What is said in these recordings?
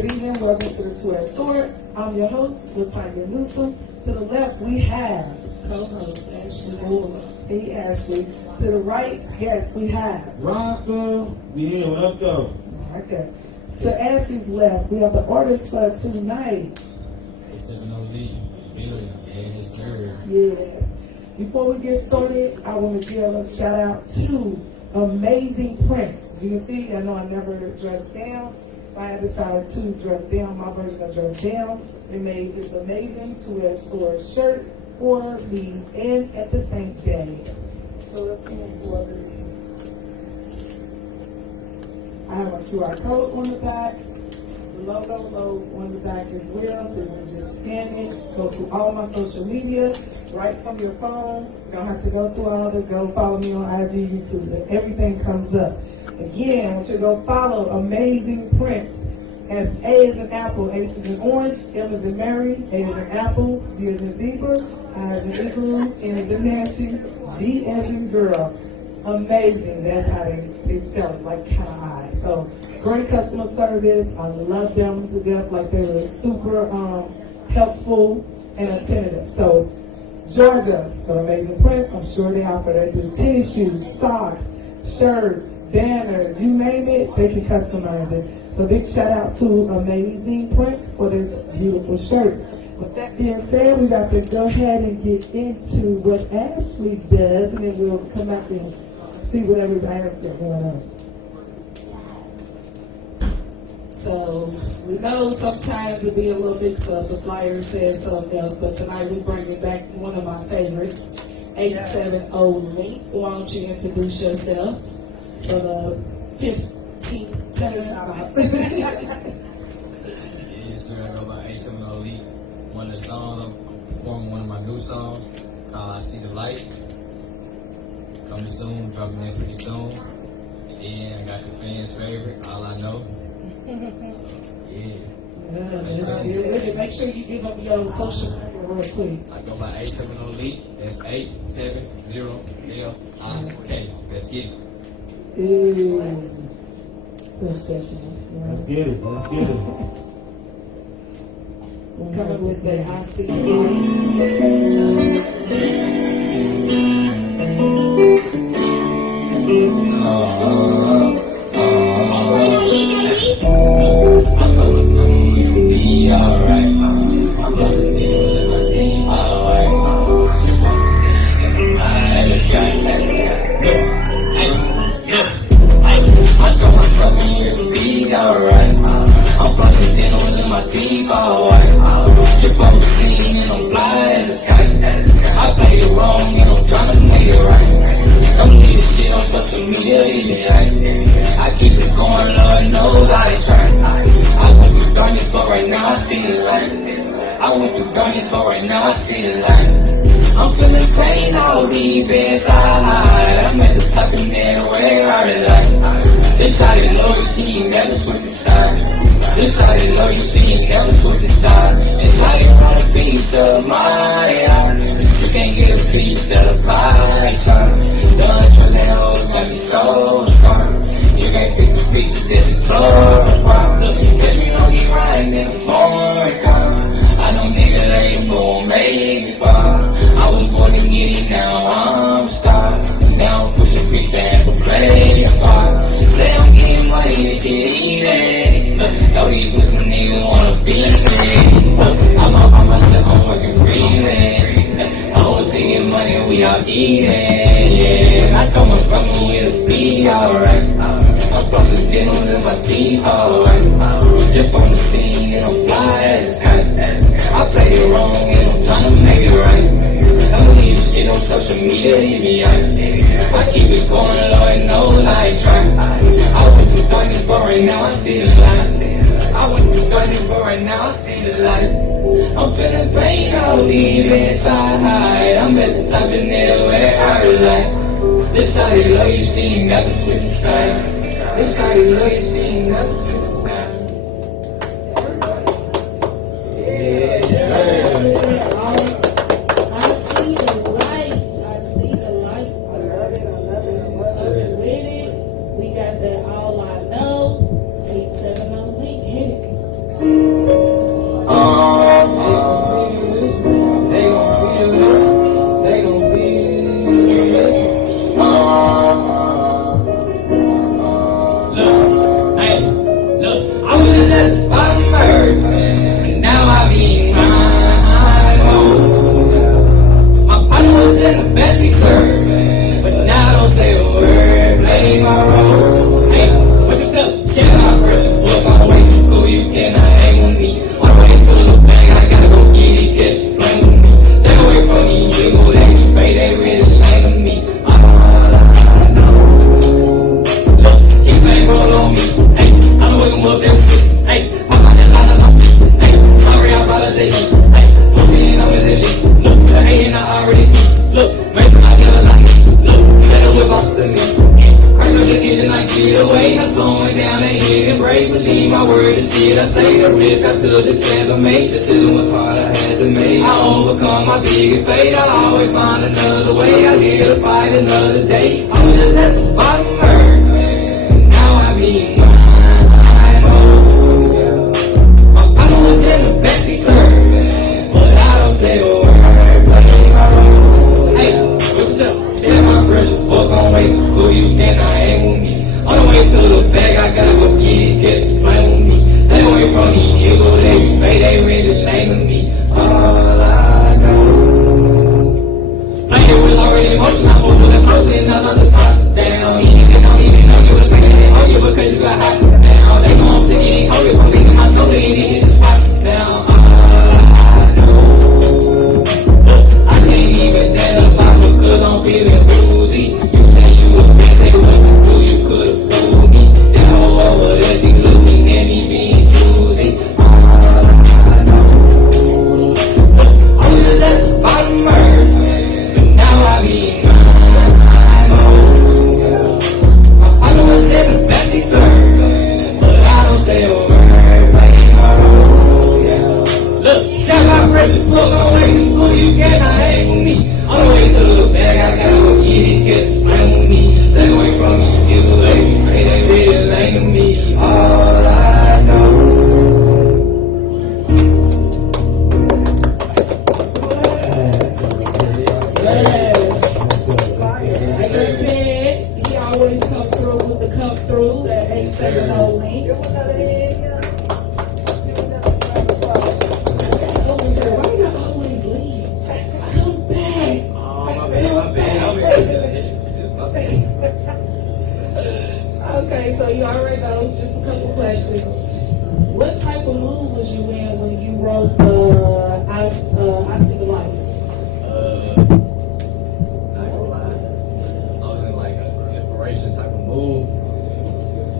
Good evening, welcome to the Two-Edged Sword. I'm your host, La'Tanya Moore-Newsome. To the left, we have co-host Ashley Moore. Hey Ashley. To the right, yes, we have Rocco. We here, what up though? Okay. To Ashley's left, we have the artist for tonight. Yes, sir. Yes. Before we get started, I want to give a shout out to Amazing Prince. You can see, I know I never dressed down. I decided to dress down, my version of dress down. They made this amazing two-edged sword shirt for me and at the same day. So let's go over it. I have a QR code on the back, the logo on the back as well, so you can just scan it, go to all my social media, right from your phone. You don't have to go through all the, go follow me on IG, YouTube, everything comes up. Again, I want you to go follow Amazing Prince. As A is in apple, H is in orange, M is in Mary, A is in apple, Z is in zebra, I is in igloo, N is in Nancy, G as in girl. Amazing, that's how they spell it, like kind of eye. So, great customer service. I love them to death, like they were super helpful and attentive. So, Georgia, for Amazing Prince, I'm sure they offer that. Do tennis shoes, socks, shirts, banners, you name it, they can customize it. So big shout out to Amazing Prince for this beautiful shirt. With that being said, we got to go ahead and get into what Ashley does, and then we'll come back and see what everybody else is going on. So we know sometimes it be a little mix up. The flyer says something else, but tonight we bringing back one of my favorites, 870 Link. Why don't you introduce yourself for the 15th time? Yes, sir. I go by 870 Link. One of the songs, I'm performing one of my new songs called I See the Light. It's coming soon, dropping in pretty soon. And then I got the fans' favorite, All I Know. So, yeah. Let's get with it. Make sure you give up your social media real quick. I go by 870 Link. That's 870 L-I-K. Let's get it. So special. Let's get it, let's get it. Coming with that I See the I'm so cool, you be alright. I'm just a deal in my team, alright. You want to see in my I told my brother you be alright. I'm busting dinner in my team, alright. You want to see and I'm fly in the sky. I play it wrong, you know, trying to make it right. Don't need this shit on social media, I keep it going, Lord knows I ain't trying. I went through darkness, but right now I see the light. I went through darkness, but right now I see the light. I'm feeling pain all deep inside. I'm at the top and then way out of life. This how they know you see, you never switch the side. This how they know you see, you never switch the side. It's how you want a piece of my heart. You can't get a piece of my time. Done trusting hoes got me so strong. You can't pick the pieces, this is total problem. Cause you know he riding in a foreign car. I know nigga ain't gon' make it far. I was born to get it, now I'm a star. Now I'm pushing free stand for play a part. Say I'm getting money, this shit easy. Thought you pussy nigga wanna be me. I'm all by myself, I'm working freely. I was taking money, we all eating. Yeah, I come up something here to be alright. I'm busting dinner with my teeth, alright. Jump on the scene and I'm fly at the sky. I play it wrong and I'm trying to make it right. I don't leave this shit on social media, leave me out. I keep it going, Lord knows I ain't trying. I went through darkness, but right now I see the light. I went through darkness, but right now I see the light. I'm feeling pain all deep inside. I'm at the top and nowhere out of life. This how they love you, see, you never switch the side. This how they love you, see, you never switch the side. Yeah, sir. I see the lights. I see the lights, sir. So with it, we got the All I Know, 870 Link. Hit it. messy surf. But now don't say a word, play my role. Hey, what you tell? Shit, my pressure, fuck on way too cool, you cannot hang with me. On the way to the bag, I gotta go get it, catch you playing with me. Stay away from me, nigga, they fake, they really lame to me. I'm all I know. Look, keep playing roll on me. Hey, I'ma wake 'em up every shit. Hey, I'm out there lying on me. Hey, sorry about the lady. Hey, 14 on his elite. Look, the hating I already eat. Look, make sure I get a like me. Look, set up with boss to me. Crash up the engine like get away. I'm slowing down and hitting brake. Believe my word is shit. I say the risk. I took the chance I made. The shit was hard. I had to make. I overcome my biggest fate. I'll always find another way. I live to fight another day. I was just at the bottom merge. Now I be mine. I know it's in the backseat surf, but I don't say a word. Play my role. Hey, what's up? Stand my pressure, fuck on way so cool, you cannot hang with me. On the way to the bag, I gotta go get it, catch you playing with me. Stay away from me, nigga, they fake, they really lame to me. All I know. Playing with already emotion, I'm moving the close and another top down. You niggas don't even know you was thinking they hold you because you got hot down. They know I'm sick, ain't hold you, I'm leaving my soul, they ain't hit the spot down. I know. Look, I can't even stand up out because I'm feeling woozy. You say you a bitch, say what you do, you could've fooled me. That hoe over there, she looking at me being choosy. I know. Look, I was just at the bottom merge, but now I be mine. I know it's in the backseat surf, but I don't say a word. Like my role, yeah. Look, shut my pressure, fuck on way too cool, you cannot hang with me. On the way to the bag, I gotta go get it, catch you playing with me. Stay away from me, give away, they really lame to me. All I know. Like I said, he always come through with the come through, that 870 link. Why you always leave? Come back. Okay, so you already know, just a couple questions. What type of mood was you in when you wrote I See the Light? Not gonna lie, I was in like an inspiration type of mood.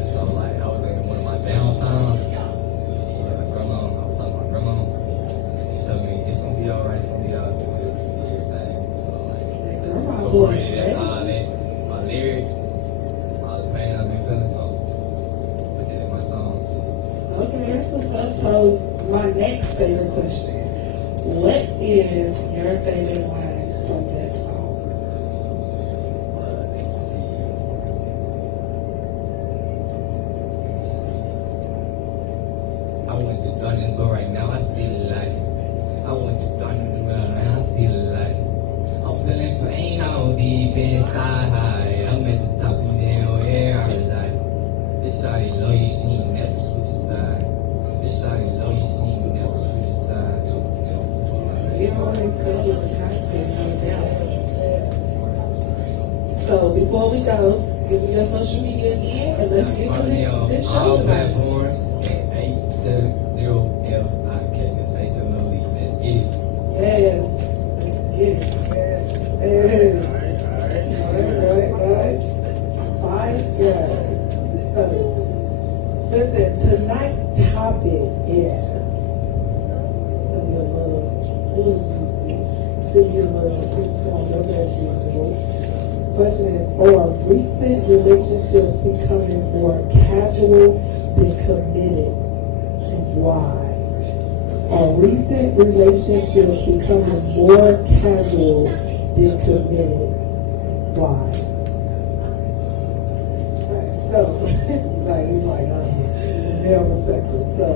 So like I was in one of my downtimes. My grandma, I was talking to my grandma. She told me it's gonna be alright, it's gonna be alright, it's gonna be everything. So like, incorporated that all in my lyrics, all the pain I've been feeling. So put that in my songs. Okay, that's what's up. So my next favorite question: what is your favorite line from that song? Let's see. I went through darkness, but right now I see the light. I went through darkness, but right now I see the light. I'm feeling pain all deep inside. I'm at the top of the hill, yeah, I reside. This shawty low, you see me never switch aside. This shawty low, you see me never switch aside. You always tell me the content, no doubt. So before we go, give me your social media again, and let's get to this show all tonight. platforms, 870LIK. That's 870. Let's get it. Yes, let's get it. Hey. Right. Fine, yes. So, listen, tonight's topic is gonna be a little juicy. Should be a little informed as usual. Question is, are recent relationships becoming more casual than committed, and why? Are recent relationships becoming more casual than committed? Why? Alright, so, like he's like, male perspective. So,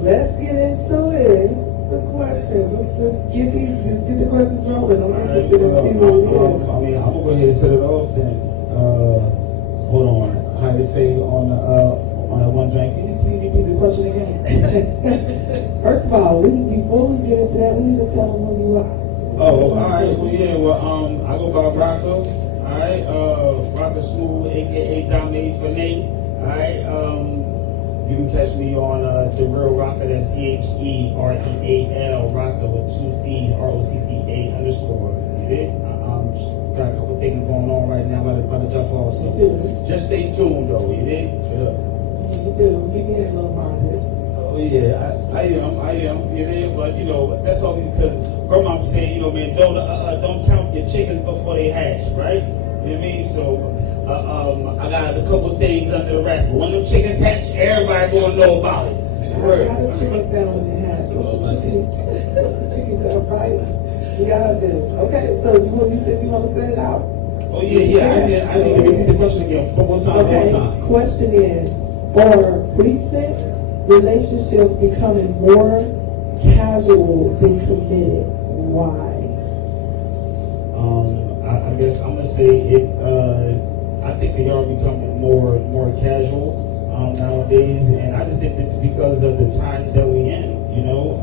let's get into it. The questions. Let's just get the questions rolling. I'm interested in seeing what it is. I mean, I'm gonna go ahead and set it off then. Hold on. How they say on that one drink? Can you please repeat the question again? First of all, before we get into that, we need to tell them who you are. Oh, all right. Well, yeah. Well, I go by Rocco. All right. Rocco Smooth, aka Dominique Finay. All right. You can catch me on the Real Rocker. That's TheReal Rocker with 2 C's, ROCCA underscore. You did? Got a couple things going on right now. About to jump off. So just stay tuned, though. You did? Yeah. You do. You get a little modest. Oh yeah, I am. You know, but you know that's all because grandma said, you know, man, don't count your chickens before they hatch, right? You know what I mean? So I got a couple things under the wrap. But when them chickens hatch, everybody gonna know about it. How the chicken sound when it happens? What's the chicken sound, right? We all do. Okay, so you said you want to set it out? Oh yeah. I need to repeat the question again. One more time. Okay. Question is, are recent relationships becoming more casual than committed? Why? I guess I'm gonna say it. I think they are becoming more casual nowadays, and I just think it's because of the times that we in. You know,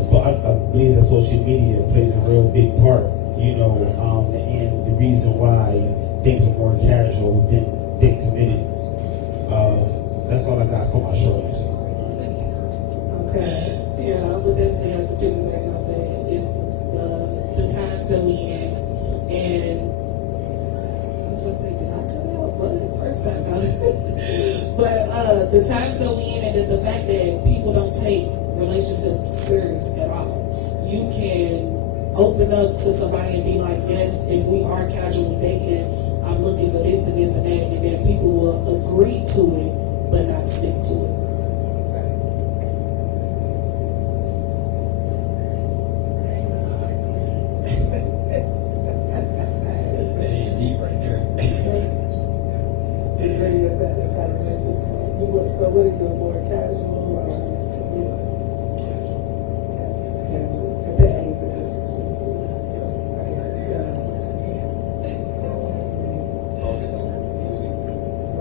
so I believe that social media plays a real big part. You know, and the reason why things are more casual than committed. That's all I got for my show. Okay. Yeah, I would definitely have to piggyback off that. It's the times that we in, and I was gonna say, did I cut out? What the first time? No. But the times that we in, and the fact that people don't take relationships serious at all. You can open up to somebody and be like, yes, if we are casually dating, I'm looking for this and this and that, and then people will agree to it, but not stick to it. Deep right there. So what is your more casual or committed? Casual. At that age, I guess you should be. I guess you gotta.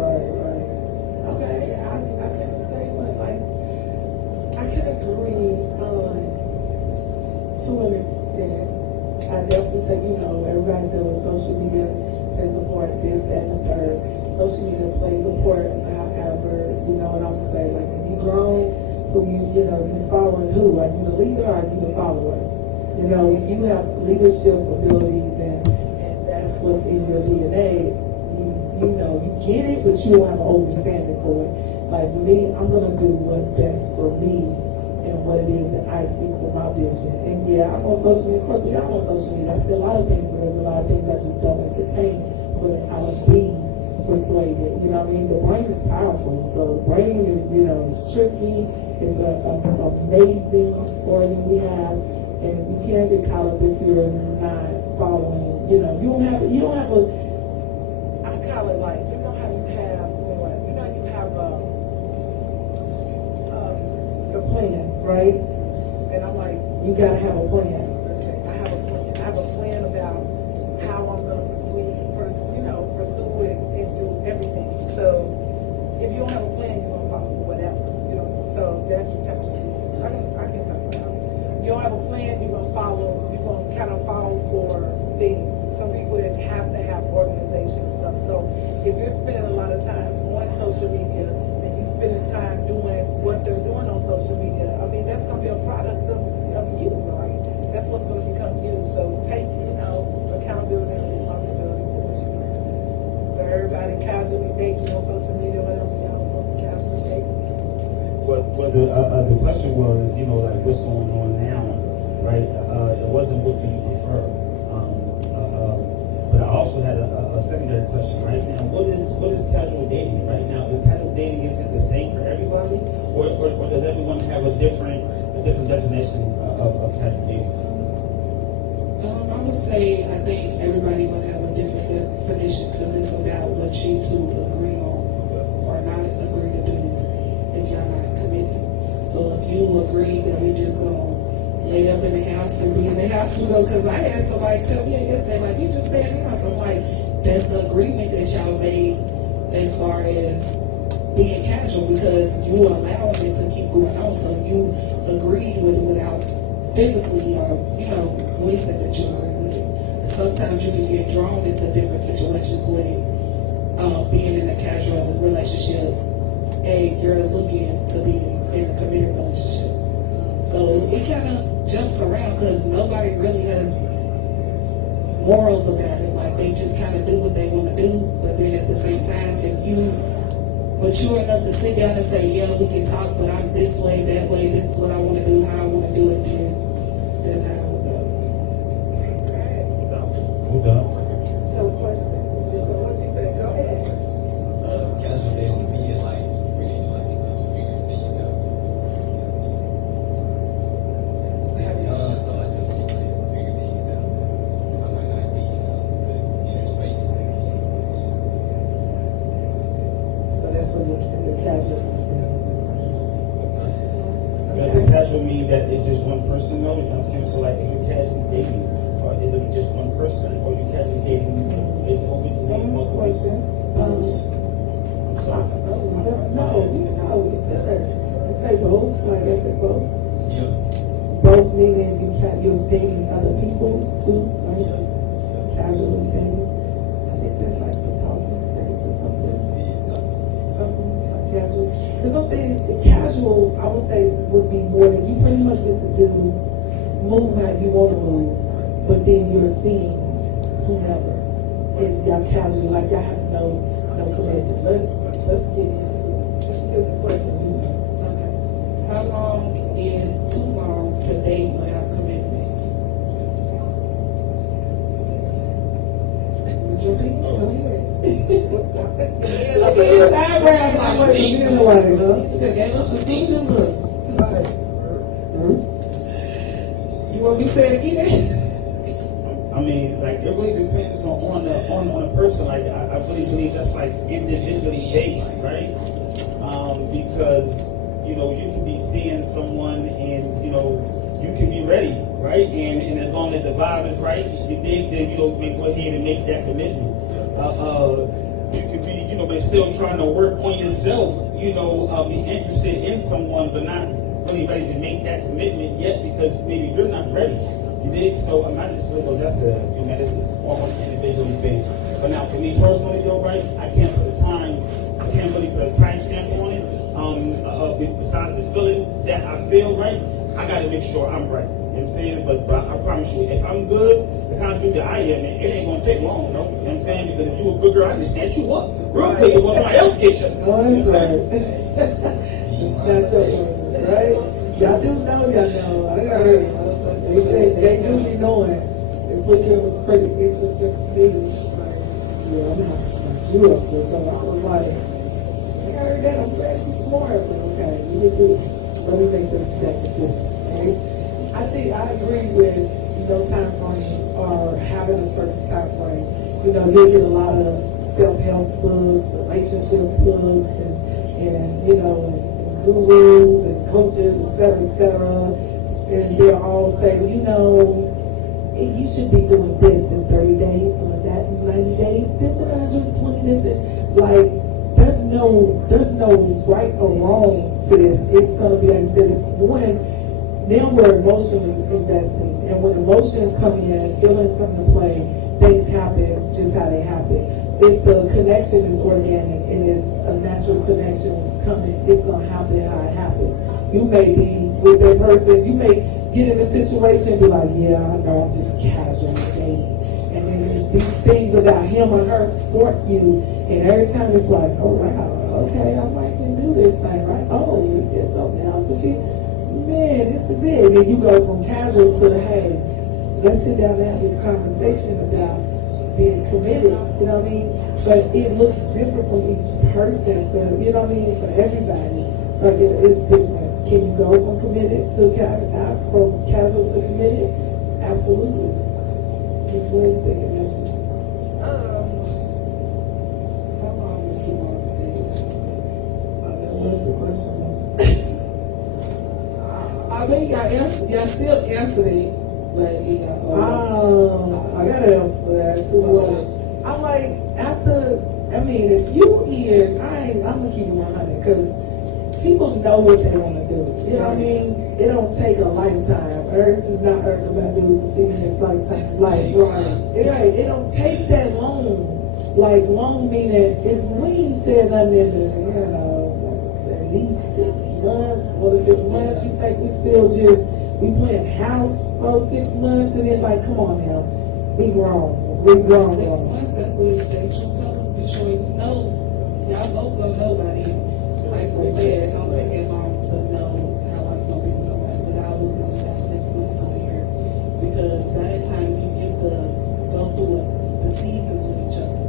Right. Okay, I can say what, like, I can agree to an extent. I definitely say, you know, everybody said with social media plays a part, this, that, and the third. Social media plays a part, however, you know what I'm gonna say, like when you grown, who you know, you following who? Are you the leader or are you the follower? You know, when you have leadership abilities and that's what's in your DNA, you know, you get it, but you don't have an understanding for it. Like for me, I'm gonna do what's best for me and what it is that I see for my vision. And yeah, I'm on social media. Of course, we are on social media. I see a lot of things, but there's a lot of things I just don't entertain. So that I would be persuaded. You know what I mean? The brain is powerful. So the brain is, you know, it's tricky. It's an amazing organ we have. And you can't get caught up if you're not following. You know, you don't have a. I call it like, you know how you have what? You know you have your plan, right? And I'm like, you gotta have a plan. Okay, I have a plan. I have a plan about how I'm gonna pursue it and do everything. So if you don't have a plan, you're gonna follow for whatever. You know, so that's just how it is. I can talk about it. You don't have a plan, you're gonna kind of follow for things. Some people that have to have organization and stuff. So if you're spending a lot of time on social media and you spending time doing what they're doing on social media, I mean that's gonna be a product of you, right? That's what's gonna become you. So take, accountability and responsibility for what you're doing. So everybody casually dating on social media, whatever y'all supposed to casually date. Well, the question was, like what's going on now, right? It wasn't what do you prefer, but I also had a secondary question right now. What is casual dating right now? Is casual dating, is it the same for everybody, or does everyone have a different definition of casual dating? I would say I think everybody will have a different definition because it's about what you two agree on or not agree to do if y'all not committed. So if you agree that we just gonna lay up in the house and be in the house, because I had somebody tell me yesterday, like, you just stay in the house. I'm like, that's the agreement that y'all made as far as being casual because you allowed it to keep going on. So you agreed with it without physically or, voicing that you agree with it. Sometimes you can get drawn into different situations with being in a casual relationship and you're looking to be in a committed relationship. So it kind of jumps around because nobody really has morals about it. Like they just kind of do what they want to do, but then at the same time, if you mature enough to sit down and say, yeah, we can talk, but I'm this way, that way, this is what I want to do, how I want to do it, then that's how it will go. Hold up. So, question. What you say? Go ahead. Casual day on me is like really like just figuring things out. Still young, so I just keep like figuring things out. I might not be in a good inner space to be. So that's what the casual is. Does the casual mean that it's just one person though? You know what I'm saying? So like if you're casually dating, or is it just one person? Or you casually dating, is it always the same multiple Questions? I'm sorry. No, you say both. Like I said, both. Yeah. Both meaning you're dating other people too, right? Yeah. Casually dating. I think that's like the talking stage or something. Something like casual. Because I'm saying the casual, I would say, would be more than you pretty much get to move how you want to move, but then you're seeing whomever, and y'all casually, like y'all have no commitment. Let's get into the questions you have. Okay. How long is too long to date without commitment? Would you be? Go ahead. Look at his eyebrows. I'm waiting to hear one, huh? He done gave us the singing look. You want me to say it again? I mean, like it really depends on the person. Like I really believe that's like individually based, right? Because you can be seeing someone and you can be ready, right? And as long as the vibe is right, you dig, then go ahead and make that commitment. You could be, but still trying to work on yourself. Be interested in someone, but not really ready to make that commitment yet because maybe you're not ready. You dig? So I just feel that's it's all individually based. But now for me personally, right, I can't really put a time stamp on it. Besides the feeling that I feel right, I got to make sure I'm right. You know what I'm saying? But I promise you, if I'm good, the kind of dude that I am, it ain't gonna take long, no. You know what I'm saying? Because if you a good girl, I can snatch you up real quick before somebody else gets you. No, that's right. It's not so good, right? Y'all do know, I heard it. They do be knowing. This weekend was pretty interesting for me. Yeah, I'm gonna have to snatch you up for something. I was like, I heard that. I'm glad you're smart, but okay, you need to let me make that decision. Right? I think I agree with no time frame or having a certain time frame. You'll get a lot of self-help books, relationship books, and gurus and coaches, etc. And they'll all say, you should be doing this in 30 days, or that in 90 days, this in 120, this in, like, there's no right or wrong to this. It's going to be, like you said, it's when, now we're emotionally investing, and when emotions come in, feelings come into play, things happen just how they happen. If the connection is organic and it's a natural connection that's coming, it's going to happen how it happens. You may be with that person, you may get in a situation and be like, yeah, I know, I'm just casually dating. And then these things about him or her spark you, and every time it's like, oh wow, okay, I might can do this thing, right? Oh, we did something else. And man, this is it. And then you go from casual to, hey, let's sit down and have this conversation about being committed, you know what I mean? But it looks different from each person, but you know what I mean? For everybody, like it's different. Can you go from committed to casual to committed? Absolutely. What do you think, Ashley? How long is too long to date? What's the question? I mean, y'all still answered it, but yeah. I got an answer for that too. I'm like, if you I'm gonna keep it 100 because people know what they want to do. You know what I mean? It don't take a lifetime. Earth is not Earth about dudes to see the next lifetime. Like, right. It don't take that long. Like, long meaning, if we ain't said nothing in the, at least 6 months, 4 to 6 months, you think we still just, we playing house for 6 months, and then like, come on now, we grown. 6 months, that's when they true colors be showing. You know, y'all both gonna know by then. Like I said, it don't take that long to know how I'm gonna be with somebody, but I was gonna say 6 months to a year, because by that time you get go through the seasons with each other.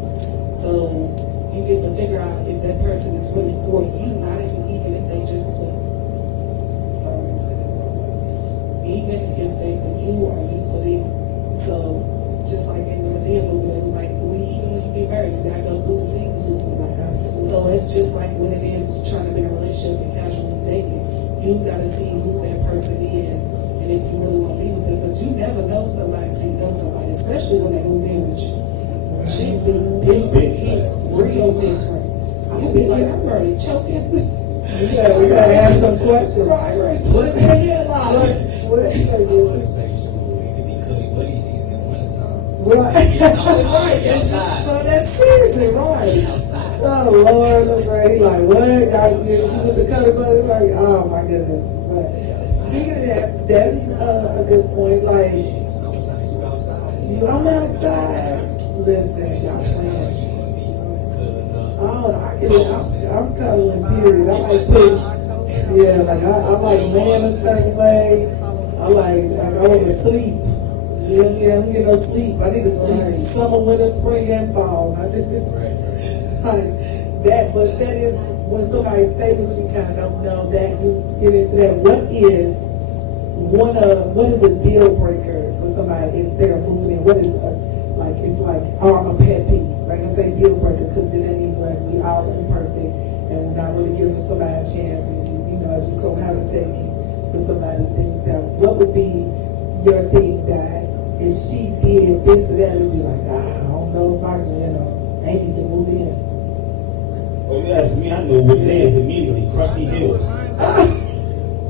So you get to figure out if that person is really for you, not even if they just for you. Sorry, I'm saying this wrong. Even if they for you or you for them. So just like in the Medea movie, it was like even when you get married, you gotta go through the seasons with somebody. So it's just like when it is trying to be in a relationship and casually dating, you gotta see who that person is and if you really want to be with them, because you never know somebody until you know somebody, especially when they move in with you. She be different, real different. I'll be like, I'm ready to choke this. We gotta ask some questions. Right. Put it in the headlock. What is I it? want to say, sure, it could be Cuddy Buddy season in the wintertime. Right. It's just for that season, right? Outside. Oh Lord, look right. He like, what? You with the cutter buddy? Like, oh my goodness. But speaking of that, that's a good point. Like, Summertime, you outside. I'm outside. Listen, y'all playing. I'm cuddling, period. I like putting, like I like laying a certain way. I want to sleep. Yeah, I don't get no sleep. I need to sleep summer, winter, spring, and fall. I just like that, but that is when somebody stay with you, kind of don't know that you get into that. What is a deal breaker for somebody if they're moving in? What is it's like, oh, I'm a pet peeve. Like I say, deal breaker, because then that means like we all imperfect and we're not really giving somebody a chance. And as you cohabitate with somebody, things out. What would be your thing that if she did this or that, it'd be like, I don't know if I can, maybe can move in. Well, you ask me, I know what it is immediately. Crusty Hills.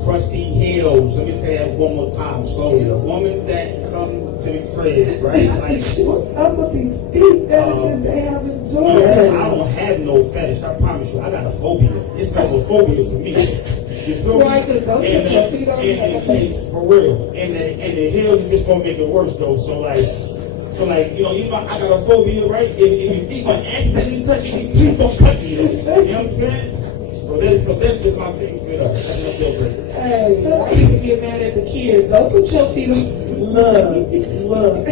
Crusty Hills. Let me say that one more time slowly. A woman that come to the crib, right? Like, what's up with these feet fetishes they have enjoyed? I don't have no fetish. I promise you, I got a phobia. It's like a phobia for me. You feel me? Right, because don't put your feet on the for real. And the hills is just gonna make it worse though. So even I got a phobia, right? If your feet are accidentally touching me, please don't touch me. You know what I'm saying? So that's just my thing. That's my deal breaker. Hey, you can get mad at the kids. Don't put your feet on. Look.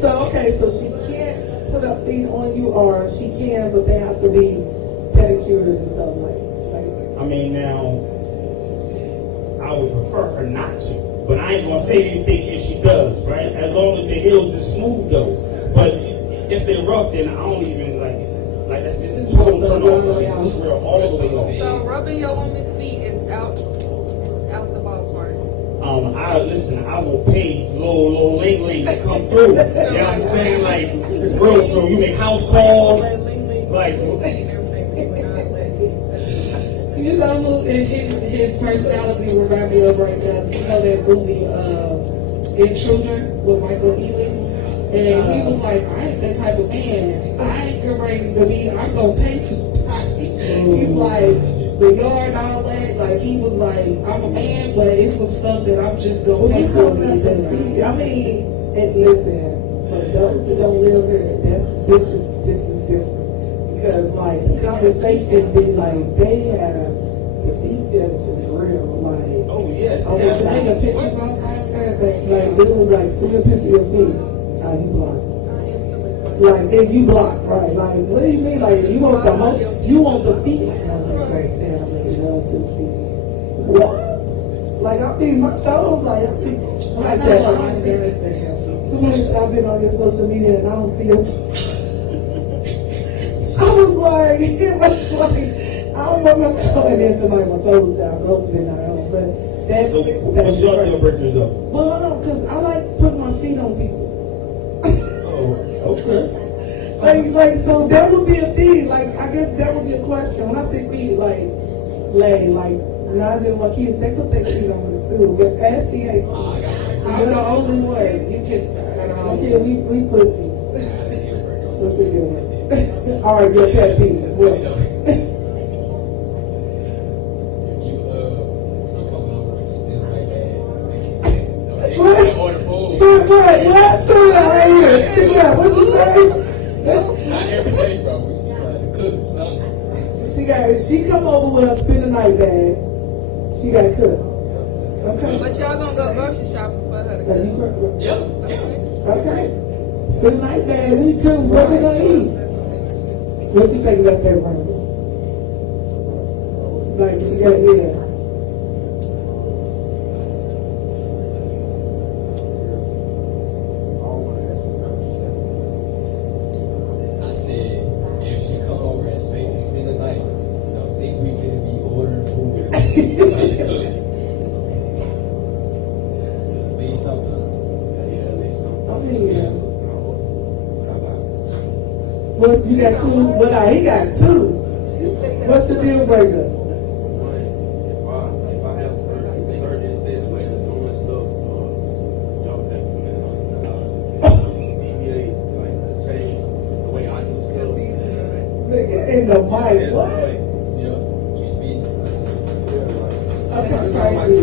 So she can't put up feet on you, or she can, but they have to be pedicured in some way. I mean, now, I would prefer her not to, but I ain't gonna say anything if she does, right? As long as the heels is smooth though. But if they're rough, then I don't even like it. Like that's just total turn off. We're all the way off. So rubbing your woman's feet is out the ballpark. I will pay low ling to come through. You know what I'm saying? Like, real, so you make house calls, like. You know who his personality remind me of right now? You know that movie Intruder with Michael Ealy? And he was like, I ain't that type of man. I ain't ready to be, I'm gonna pay somebody. He's like, the yard and all that, like he was like, I'm a man, but it's some stuff that I'm just gonna pay for. I mean, and listen, for those that don't live here, this is different. Because like the conversation be like they have the feet fetish is real. Like Yes. I was taking pictures on everything. Like it was like send a picture of your feet. You blocked. Like if you blocked, right? Like what do you mean? Like you want the feet? Like I don't understand. I'm making love to the feet. What? Like I mean my toes. Like I see. Like I said, somebody said I've been on your social media and I don't see your toes. I was like, I don't want my toe and then tonight my toes down, so hopefully not on. But that's what's your deal breakers though? Well, no, because I like putting my feet on people. Oh, okay. So that would be a thing. Like I guess that would be a question. When I say feet, like Naja and my kids, they put their feet on it too. But as she ain't, I'm the only one. You can. okay, we pussies. What's we doing? All right, your pet peeve. What? What? Turn that right here. Speak up. What you say? Not every day, bro. We got to cook something. She come over with her spend the night bag. She gotta cook. Okay. But y'all gonna go grocery shopping for her to Like, you cook. cook. Yep. Okay. Spend the night bag. We cook. What we gonna eat? What you think about that, Brandon? Like she got I said, if she come over and spend the night, don't think we finna be ordering food. At least sometimes. I mean, what's you got two? Well, nah, he got two. What's the deal breaker? In the mic, what? Yeah, you speak. That's crazy.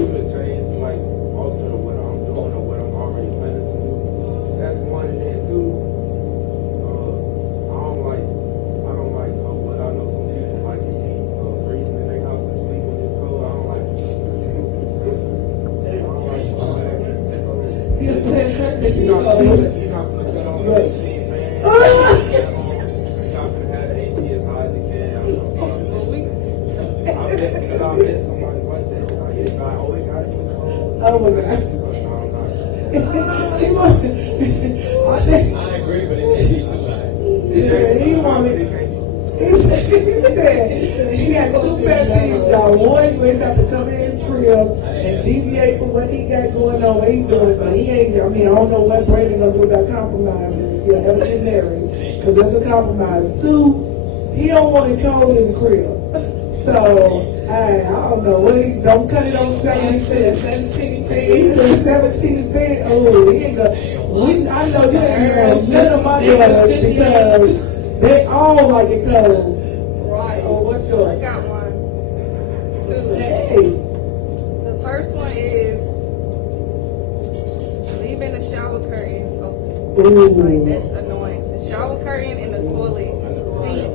You said technically, oh my God. I agree, but it can be too high. He wanted. He said he got two pet peeves, y'all. One, we got to come in his crib and deviate from what he got going on, what he's doing. So he ain't. I mean, I don't know what Brandon gonna do about compromising if you ever get married, because that's a compromise. Two, he don't want it cold in the crib. So I don't know. What he don't cut it on 17. 17 He feet. said 17 bed. Oh, he ain't gonna. I know you ain't gonna none of my daughters because they all like it cold. Right. Oh, what's I yours? got one. Two. Hey. The first one is leaving the shower curtain open. Like, Ooh. that's annoying. The shower curtain and the toilet seat.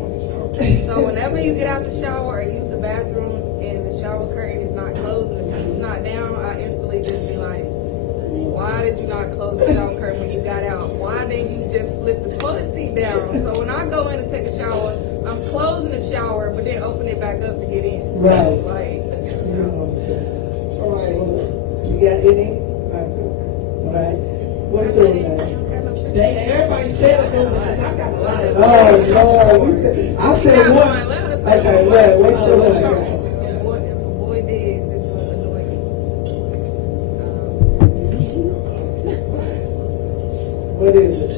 So whenever you get out the shower or use the bathroom and the shower curtain is not closed and the seat's not down, I instantly just be like, why did you not close the shower curtain when you got out? Why didn't you just flip the toilet seat down? So when I go in to take a shower, I'm closing the shower but then open it back up to get in. So, Right. like, All right. You got any? All right. What's your name? Everybody said it, because I got a lot of. Oh, Lord. I said what? Okay, what's your name? What if a boy did just was annoying? What is it?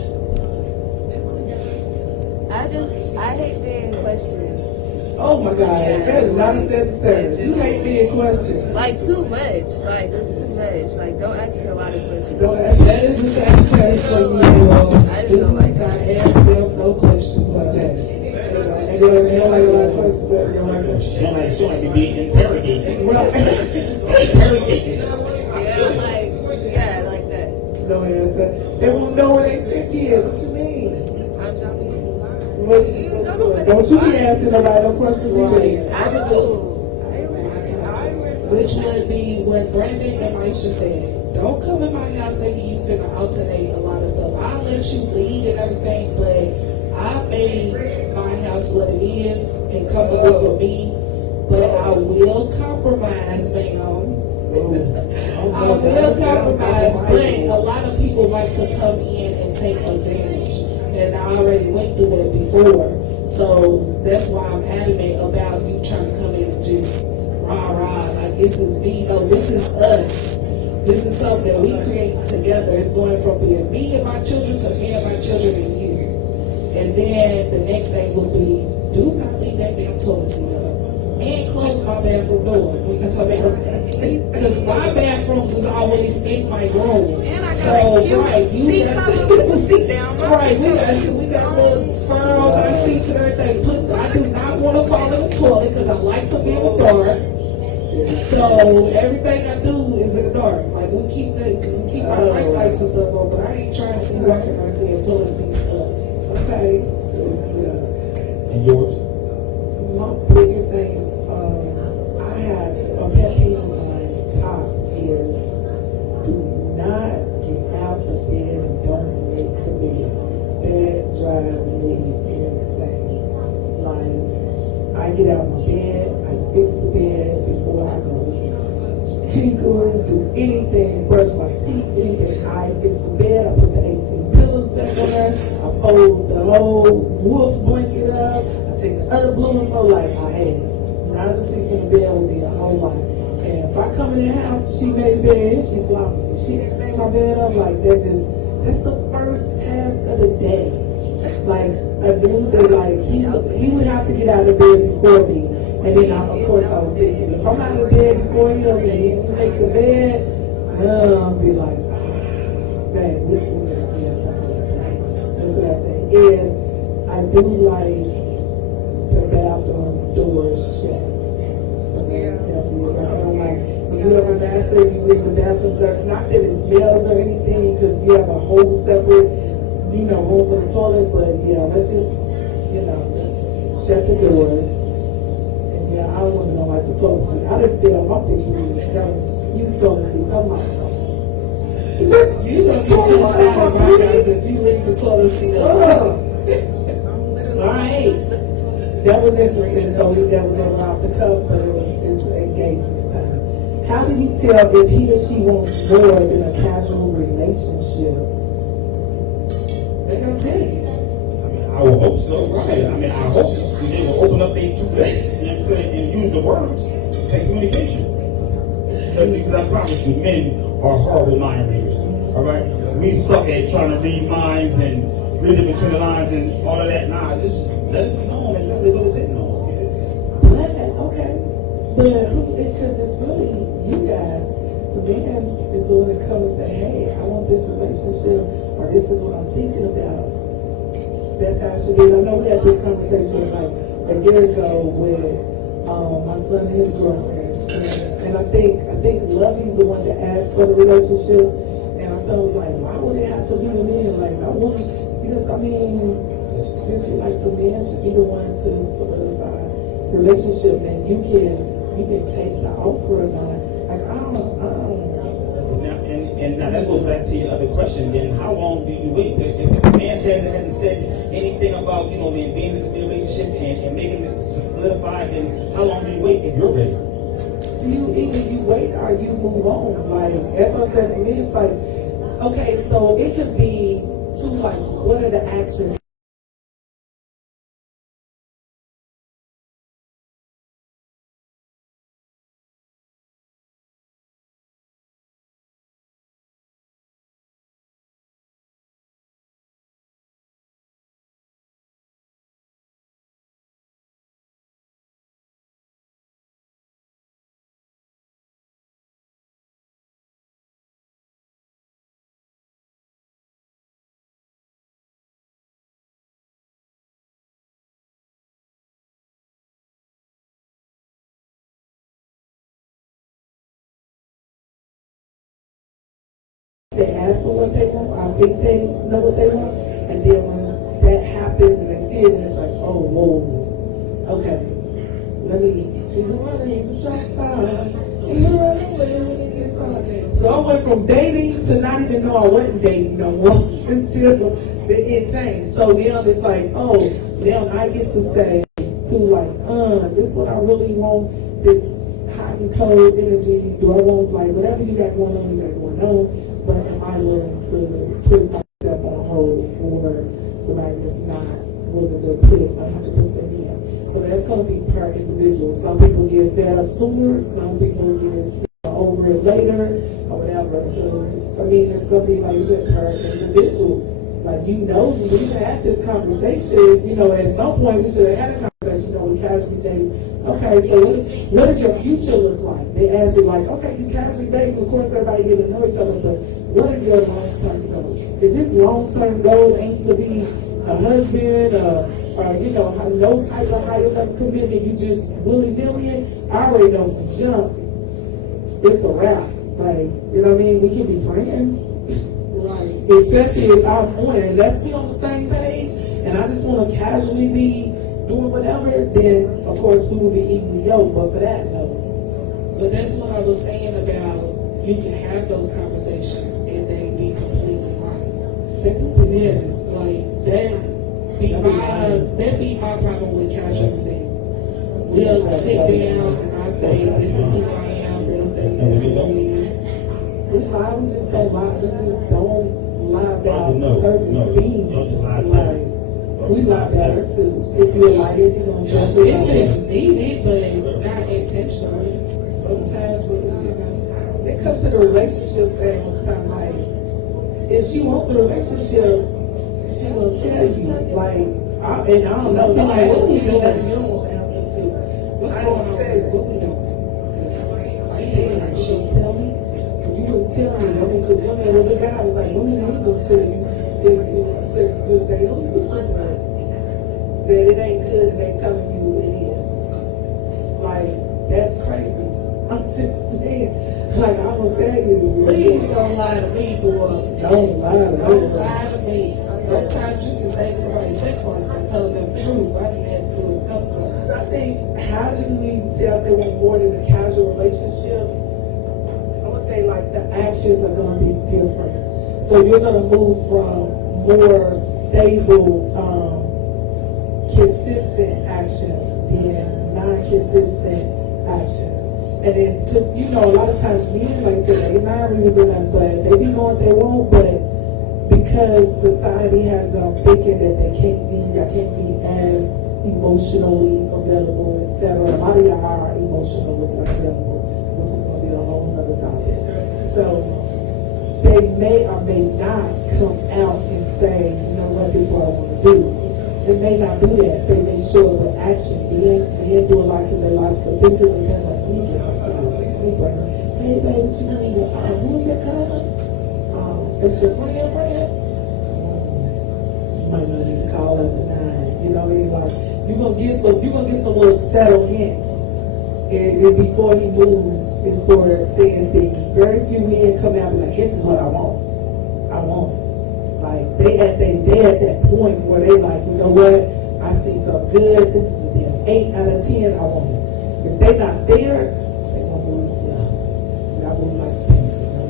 I hate being questioned. Oh my God, that is not a Sagittarius. You hate being questioned. Like too much. Like there's too much. Like don't ask me a lot of questions. Don't ask That is a Sagittarius for you. I just don't like that. Ask them no questions on that. And they don't like a lot of questions. They don't like that. She don't like to be interrogated. Interrogated. Yeah, like that. No answer. They won't know where they trick is. What you mean? I'm trying to be Don't you be asking nobody no questions either. I would do. Which would be what Brandon and Maisha said. Don't come in my house thinking you finna alternate a lot of stuff. I'll let you lead and everything, but I made my house what it is and comfortable for me. But I will compromise, ma'am. I will compromise, but a lot of people like to come in and take advantage. And I already went through it before. So that's why I'm adamant about you trying to come in and just rah-rah, like this is me. No, this is us. This is something that we create together. It's going from being me and my children to me and my children and you. And then the next thing will be, do not leave that damn toilet seat up. And close my bathroom door when to come in. Because my bathrooms is always in my room. And I got So, a cute right, you seat got cover with the seat down. right, we got little fur on our seats and everything. I do not want to fall in the toilet because I like to be in the dark. So everything I do is in the dark. Like we keep our light lights and stuff on, but I ain't trying to see where can I see a toilet seat up. Okay, so yeah. And yours? My biggest thing is, I have a pet peeve of mine. Top is do not get out the bed and don't make the bed. That drives me insane. Like, I get out of my bed, I fix the bed before I go tinker, do anything, brush my teeth, anything. I fix the bed, I put the 18 pillows back on there, I fold the whole wolf blanket up, I take the other blue and go like I had it. When I was just sitting in the bed with me a whole lot. And if I come in the house, she made the bed, she sloppy. She didn't make my bed up, like that's the first task of the day. Like a dude that like he would have to get out of bed before me, and then of course I would fix it. If I'm out of bed before him, and he make the bed, I'll be like, man, we gotta be on top of that. That's what I say. And I do like the bathroom doors shut. So definitely, like I don't like when you have a master, you leave the bathrooms up. It's not that it smells or anything, because you have a whole separate, room for the toilet. But yeah, let's just, let's shut the doors. And yeah, I don't want to know like the toilet seat. I didn't feel my big you toilet seat. So I'm like, You gonna get cussed out of my house if you leave the toilet seat up. all right. That was interesting. So that was off the cuff, but it's engagement time. How do you tell if he or she wants more than a casual relationship? They're gonna tell you. I would hope so, right? I hope they will open up their two legs, you know what I'm saying, and use the words, say communication. Because I promise you, men are horrible mind readers. All right, we suck at trying to read minds and read it between the lines and all of that. Nah, just let it be known exactly what it's hitting on. Okay. But because it's really you guys, the man is the one that comes and say, hey, I want this relationship, or this is what I'm thinking about. That's how it should be. And I know we had this conversation like a year ago with my son and his girlfriend. And I think Lovey's the one that asked for the relationship. And my son was like, why would it have to be the man? Like, I want, because especially like the man should be the one to solidify the relationship, and you can take the offer or not. Like, I don't. And now that goes back to your other question. Then how long do you wait? If a man hasn't said anything about being in a relationship and making it solidified, then how long do you wait if you're ready? Either you wait or you move on. Like, as I said, for me, it's like, okay, so it could be two, like, what are the actions? They ask for what they want, I think they know what they want, and then when that happens and they see it, and it's like, oh, whoa, okay, she's a runner, he's a track star, he's a runner, so I went from dating to not even know I wasn't dating no more until it changed. So now it's like, oh, now I get to say to like, is this what I really want? This hot and cold energy? Do I want like whatever you got going on, you got going on? But am I willing to put myself on hold for somebody that's not willing to put 100% in? So that's going to be per individual. Some people get fed up sooner, some people get over it later, or whatever. So, I mean, it's going to be like, is it per individual? Like, we had this conversation, at some point we should have had a conversation, we casually date. Okay, so what does your future look like? They ask you like, okay, you casually dating, of course everybody get to know each other, but what are your long-term goals? If his long-term goal ain't to be a husband, or you know, no type of high enough commitment, you just willy-nilly, I already know from jump, it's a wrap. Like, you know what I mean? We can be friends. Right. Especially if I'm on it. Let's be on the same page, and I just want to casually be doing whatever, then of course we will be equally yoked, but for that, no. But that's what I was saying about you can have those conversations and they be completely lying. Yes, like that be my problem with casual dating. We'll sit down and I say, this is who I am. They'll say, this is. We lie, we just don't lie. We just don't lie about certain things. Like, we lie better too. If you're a liar, you're gonna definitely If lie. it's needed, but not intentionally. Sometimes, you know. It comes to the relationship thing, it's kind of like, if she wants a relationship, she will tell you. Like, I don't know. Be like, what we doing that you don't want to answer to? What's I going don't on? tell you what we doing. She don't tell me. You wouldn't tell me. I mean, because when there was a guy, I was like, women ain't gonna tell you if sex is good. They don't you sleeping with. Said it ain't good, and they telling you it is. Like, that's crazy. I'm just saying. Like, I'm gonna tell you. Please don't lie to me, boy. Don't lie to me. Don't lie to me. Sometimes you can save somebody's sex life by telling them the truth. I didn't have to do it a couple times. I think, how do we tell if they want more than a casual relationship? I would say, like, the actions are gonna be different. So you're gonna move from more stable, consistent actions than non-consistent actions. And then, because you know, a lot of times men, like I said, they not reason nothing, but they be knowing they won't, but because society has them thinking that I can't be as emotionally available, etc. A lot of y'all are emotionally available, which is going to be a whole nother topic. So they may or may not come out and say, you know what, this is what I want to do. They may not do that. They may show it with action. Men do a lot because they logical thinkers, and then like, we get off of it. We bring, hey baby, what you doing? Who is that calling? It's your friend? You might not need to call at the 9. You know what I mean? Like, you're gonna get some little subtle hints. And before he moves and start saying things, very few men come out and be like, this is what I want. I want it. Like, they at that point where they like, you know what? I see something good. This is a damn 8 out of 10. I want it. If they not there, they gonna move slow. Y'all move like the Panthers.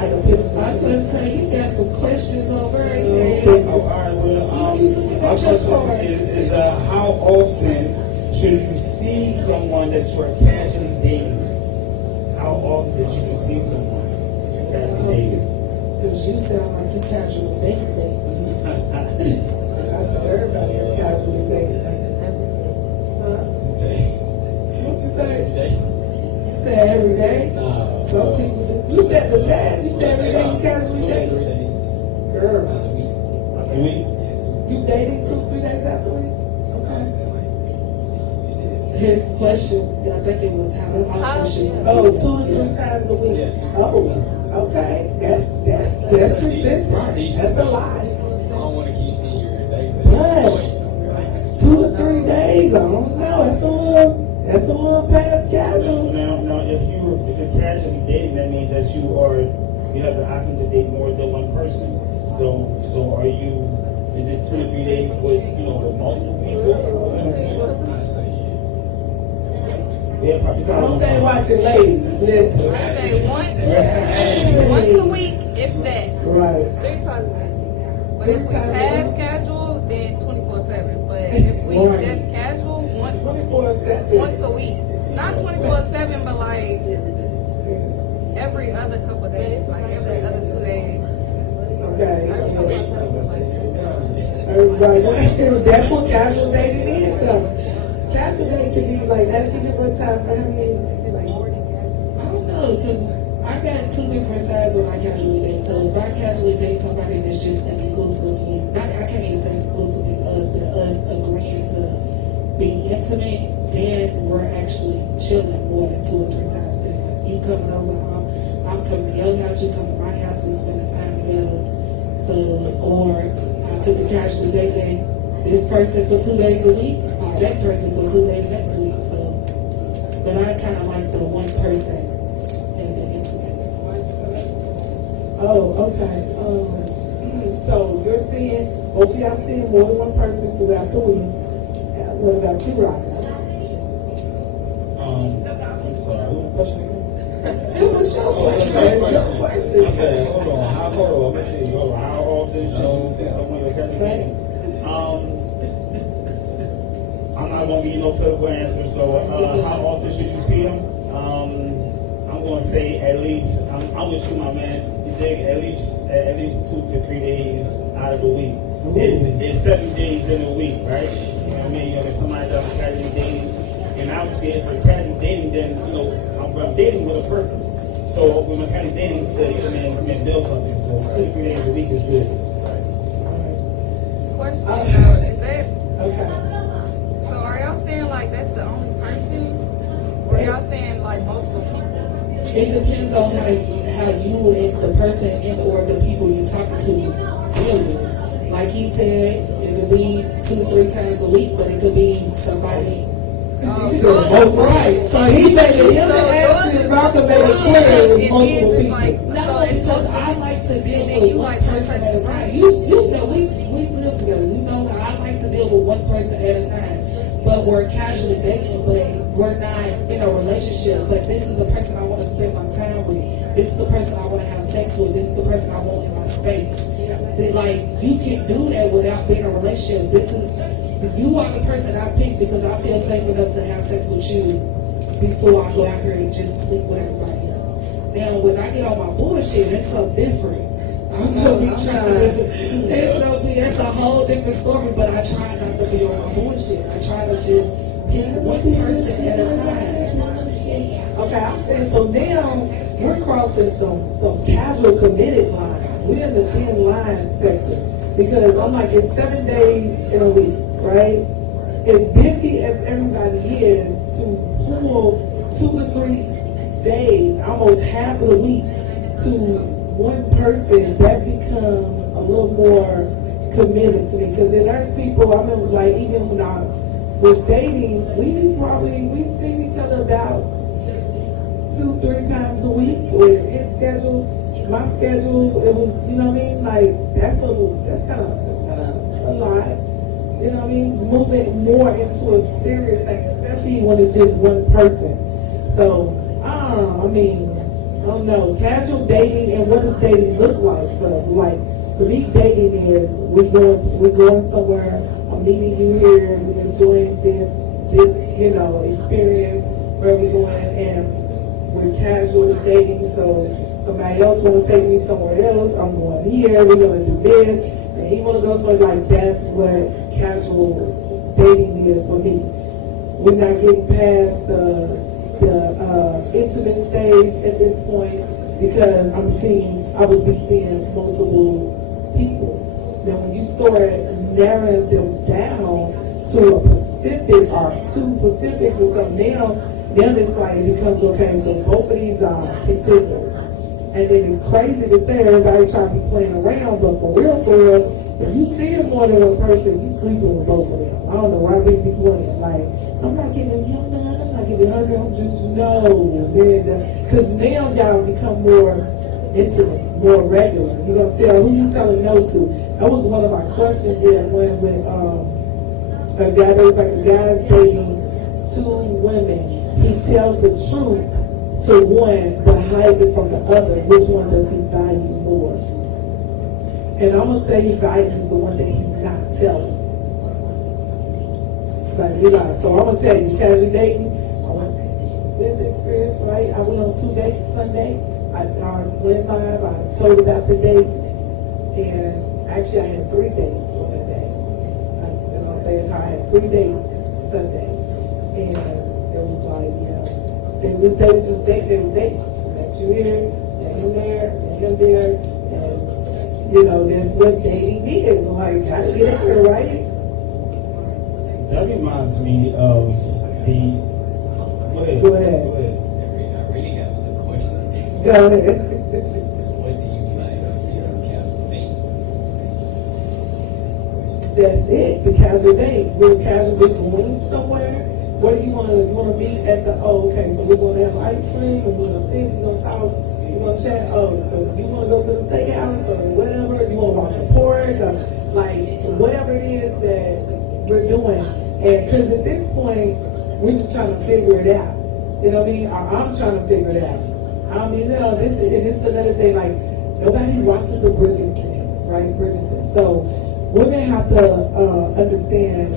I was going to say, you got some questions over here. All right, well, my question is how often should you see someone that you're casually dating? How often should you see someone that you're casually dating? Because you sound like you casually dating. I thought everybody here casually dating. What you say? You said every day? Some people do. You said the sad. You said every day you casually dating? 3 days. Girl. After week. A week? You dating 2-3 days after week? I'm saying like, you see this. His question, I think it was how often should you see Oh, them? 2 to 3 times a week. Yeah. Oh, okay. That's consistent. That's a lot. I don't want to keep seeing your days. But 2 to 3 days, I don't know. That's a little past casual. Now, if you're casually dating, that means that you have the option to date more than one person. So is it 2 to 3 days with multiple people? I say Yeah, probably. I don't think watching ladies. Listen. I say once a week, if that. Right. 3 times a week. But if we pass casual, then 24/7. But if we Right. just casual, once 24/7. a week, not 24/7, but like every other couple of days, like every other 2 days. Okay. Every Right. That's what casual dating is, though. Casual dating can be like, actually different time for me. Like, I don't know, because I got 2 different sides when I casually date. So if I casually date somebody that's just exclusively, I can't even say exclusively us, but us agreeing to be intimate, then we're actually chilling more than 2 or 3 times a day. Like you coming over, I'm coming to your house, you come to my house, we spend time together. So, or I could be casually dating this person for 2 days a week, or that person for 2 days next week. So, but I kind of like the one person and the intimate. Oh, okay. So you're seeing, both of y'all seeing more than one person throughout the week. What about you, Rock? I'm sorry, what was the question again? It was your question. Okay, hold on. Let's see. Hold on. How often should you see someone you're dating? I'm not gonna give you no typical answer. So, how often should you see them? I'm gonna say at least. I'm with you, my man. You dig? At least 2 to 3 days out of the week. It's 7 days in a week, right? You know what I mean? There's somebody that's casually dating, and obviously, if you're casually dating, then I'm dating with a purpose. So when I'm casually dating, say, build something. So 2 to 3 days a week is good. Question though, is that Okay. so? Are y'all saying like that's the only person, or y'all saying like multiple people? It depends on how you and the person and or the people you're talking to deal with. Like he said, it could be 2 to 3 times a week, but it could be somebody. Oh, right. So he made it Malcolm made it clear it was multiple people. No, because I like to deal with one person at a time. You know, we live together. You know how I like to deal with one person at a time. But we're casually dating, but we're not in a relationship. But this is the person I want to spend my time with. This is the person I want to have sex with. This is the person I want in my space. Like, you can do that without being in a relationship. You are the person I picked because I feel safe enough to have sex with you before I go out here and just sleep with everybody else. Now, when I get on my bullshit, that's something different. I'm gonna be trying. That's a whole different story. But I try not to be on my bullshit. I try to just pick one person at a time. Okay, I'm saying so now we're crossing some casual committed lines. We're in the thin line sector because I'm like it's 7 days in a week, right? As busy as everybody is, to pull 2 or 3 days, almost half of the week to one person, that becomes a little more committed to me. Because there's people, I remember like even when I was dating, we seen each other about 2-3 times a week with his schedule, my schedule. It was, you know what I mean? Like that's kind of a lot. You know what I mean? Moving more into a serious thing, especially when it's just one person. So I don't know. Casual dating, and what does dating look like for us? Like for me, dating is we're going somewhere. I'm meeting you here, and we're enjoying this experience where we're going, and we're casual dating. So somebody else want to take me somewhere else. I'm going here. We're gonna do this, and he want to go somewhere. Like that's what casual dating is for me. We're not getting past the intimate stage at this point because I would be seeing multiple people. Then when you start narrowing them down to a Pacific or 2 Pacifics or something, now it's like it becomes okay. So both of these are contiguous, and then it's crazy to say everybody try to be playing around, but for real, if you see more than one person, you sleeping with both of them. I don't know why they be playing. Like, I'm not giving him none, I'm not giving her none, just no. Because now y'all become more intimate, more regular. You're going to tell who you telling no to. That was one of my questions there when a guy, there was like a guy's dating 2 women. He tells the truth to one, but hides it from the other. Which one does he value more? And I'm going to say he values the one that he's not telling. But so I'm going to tell you, casual dating, did the experience, right? I went on 2 dates Sunday. I went live, I told about the dates, and actually I had 3 dates on that day. I had 3 dates Sunday, and it was like, they was just dating, they were dates. Met you here, met him there, met him there, and that's what dating is. Like, gotta get out here, right? That reminds me of ahead. Go ahead. I really got a question. Go ahead. So what do you like consider a casual date? That's it, the casual date. We're casually going somewhere. What do you wanna meet at the, okay, so we're gonna have ice cream, and we're gonna sit, we're gonna talk, we're gonna chat, so you wanna go to the steakhouse or whatever, you wanna walk the pork, or like, whatever it is that we're doing. And cause at this point, we're just trying to figure it out. You know what I mean? I'm trying to figure it out. I mean, this is another thing, like, nobody watches the Bridgerton, right? Bridgerton. So, we're gonna have to understand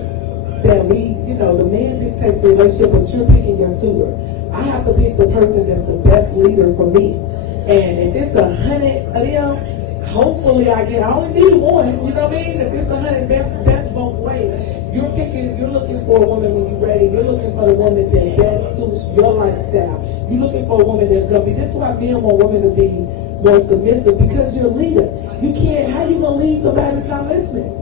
that the man dictates the relationship, but you're picking your suitor. I have to pick the person that's the best leader for me. And if it's 100 of them, hopefully I only need one, you know what I mean? If it's 100, that's both ways. You're looking for a woman when you're ready. You're looking for the woman that best suits your lifestyle. You're looking for a woman that's gonna be, this is why men want women to be more submissive, because you're a leader. How you gonna lead somebody that's not listening?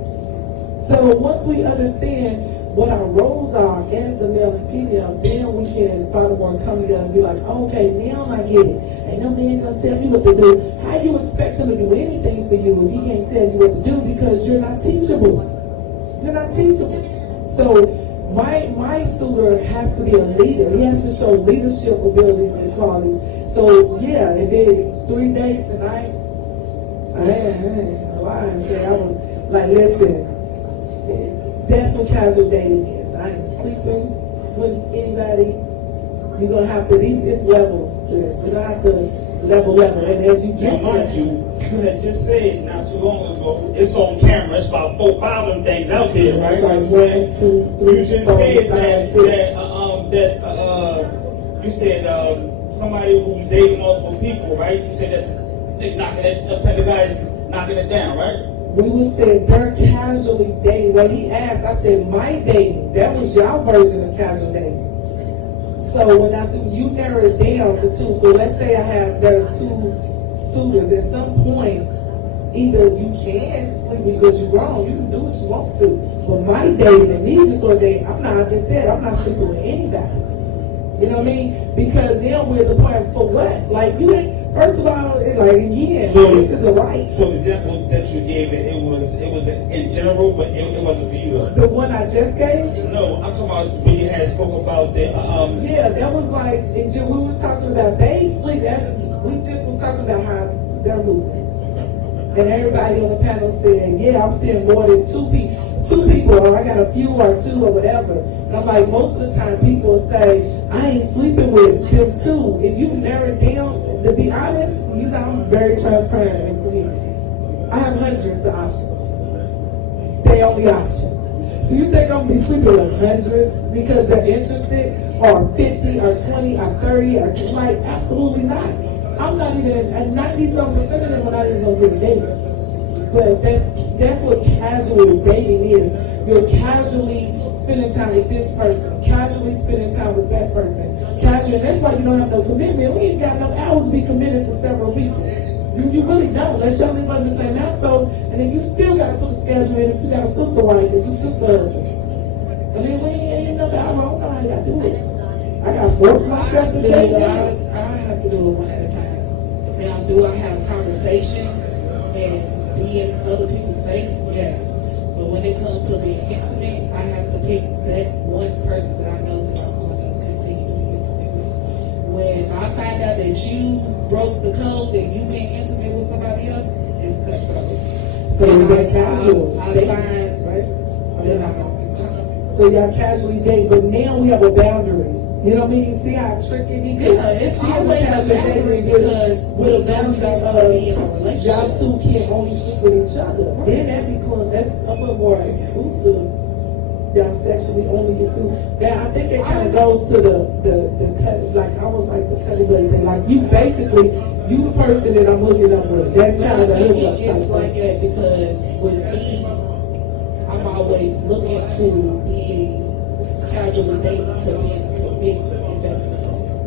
So once we understand what our roles are as the male and female, then we can furthermore come together and be like, okay, now I get it. Ain't no man gonna tell me what to do. How you expect him to do anything for you if he can't tell you what to do, because you're not teachable? You're not teachable. So my suitor has to be a leader. He has to show leadership abilities and qualities. So yeah, if it 3 days and I was like, listen, that's what casual dating is. I ain't sleeping with anybody. You're gonna have to, it's levels to this. You're gonna have to level. And as you get Now, mind you had just said not too long ago, it's on camera. It's about 4 or 5 of them things out there, right? it's like 1, 2, 3, You just 4, said 5, that you said somebody who's dating multiple people, right? You said that they knocking it, upset the guy's knocking it down, right? We would say they're casually dating. When he asked, I said my dating. That was your version of casual dating. So when I said you narrow it down to 2. So let's say there's 2 suitors. At some point, either you can sleep because you're grown, you can do what you want to. But my dating and these sort of dating, I'm not sleeping with anybody. You know what I mean? Because then we're at the point for what? Like you ain't. First of all, this is a right. So the example that you gave, it was in general, but it wasn't for you. The one I just gave? No, I'm talking about when you had spoke about the Yeah, that was like we were talking about they sleep. We just was talking about how they're moving, and everybody on the panel said, "Yeah, I'm seeing more than 2 people. 2 people, or I got a few or 2 or whatever." And I'm like, most of the time people say, "I ain't sleeping with them too." If you narrow it down, to be honest, I'm very transparent. And for me, I have hundreds of options. They only options. So you think I'm gonna be sleeping with hundreds because they're interested, or 50 or 20 or 30 or 10? Like, absolutely not. I'm not even, and 90-some% of them are not even gonna get a date. But that's what casual dating is. You're casually spending time with this person, casually spending time with that person, casually, and that's why you don't have no commitment. We ain't got no hours to be committed to several people. You really don't, unless y'all live on the same household, and then you still got to put a schedule in if you got a sister wife, if you sister husbands. I mean, we ain't no, I don't know how y'all do it. I got to force myself to do it. I have to do it one at a time. Now, do I have conversations and be in other people's face? Yes. But when it comes to being intimate, I have to pick that one person that I know that I'm going to continue to be intimate with. When I find out that you broke the code, that you being intimate with somebody else, it's cutthroat. So is that casual? I find, right? So y'all casually date, but now we have a boundary. You know what I mean? See how tricky he is? Yeah, it's always a boundary because we don't be in a relationship. Y'all 2 can't only sleep with each other. Then that's a little more exclusive. Y'all sexually only exclusive. Now I think it kind of goes to the cut, like almost like the cutty buddy thing. Like you basically, you the person that I'm hooking up with. That's kind of the hookup. It's like that because with me, I'm always looking to be casually dating to be in a commitment, if that makes sense.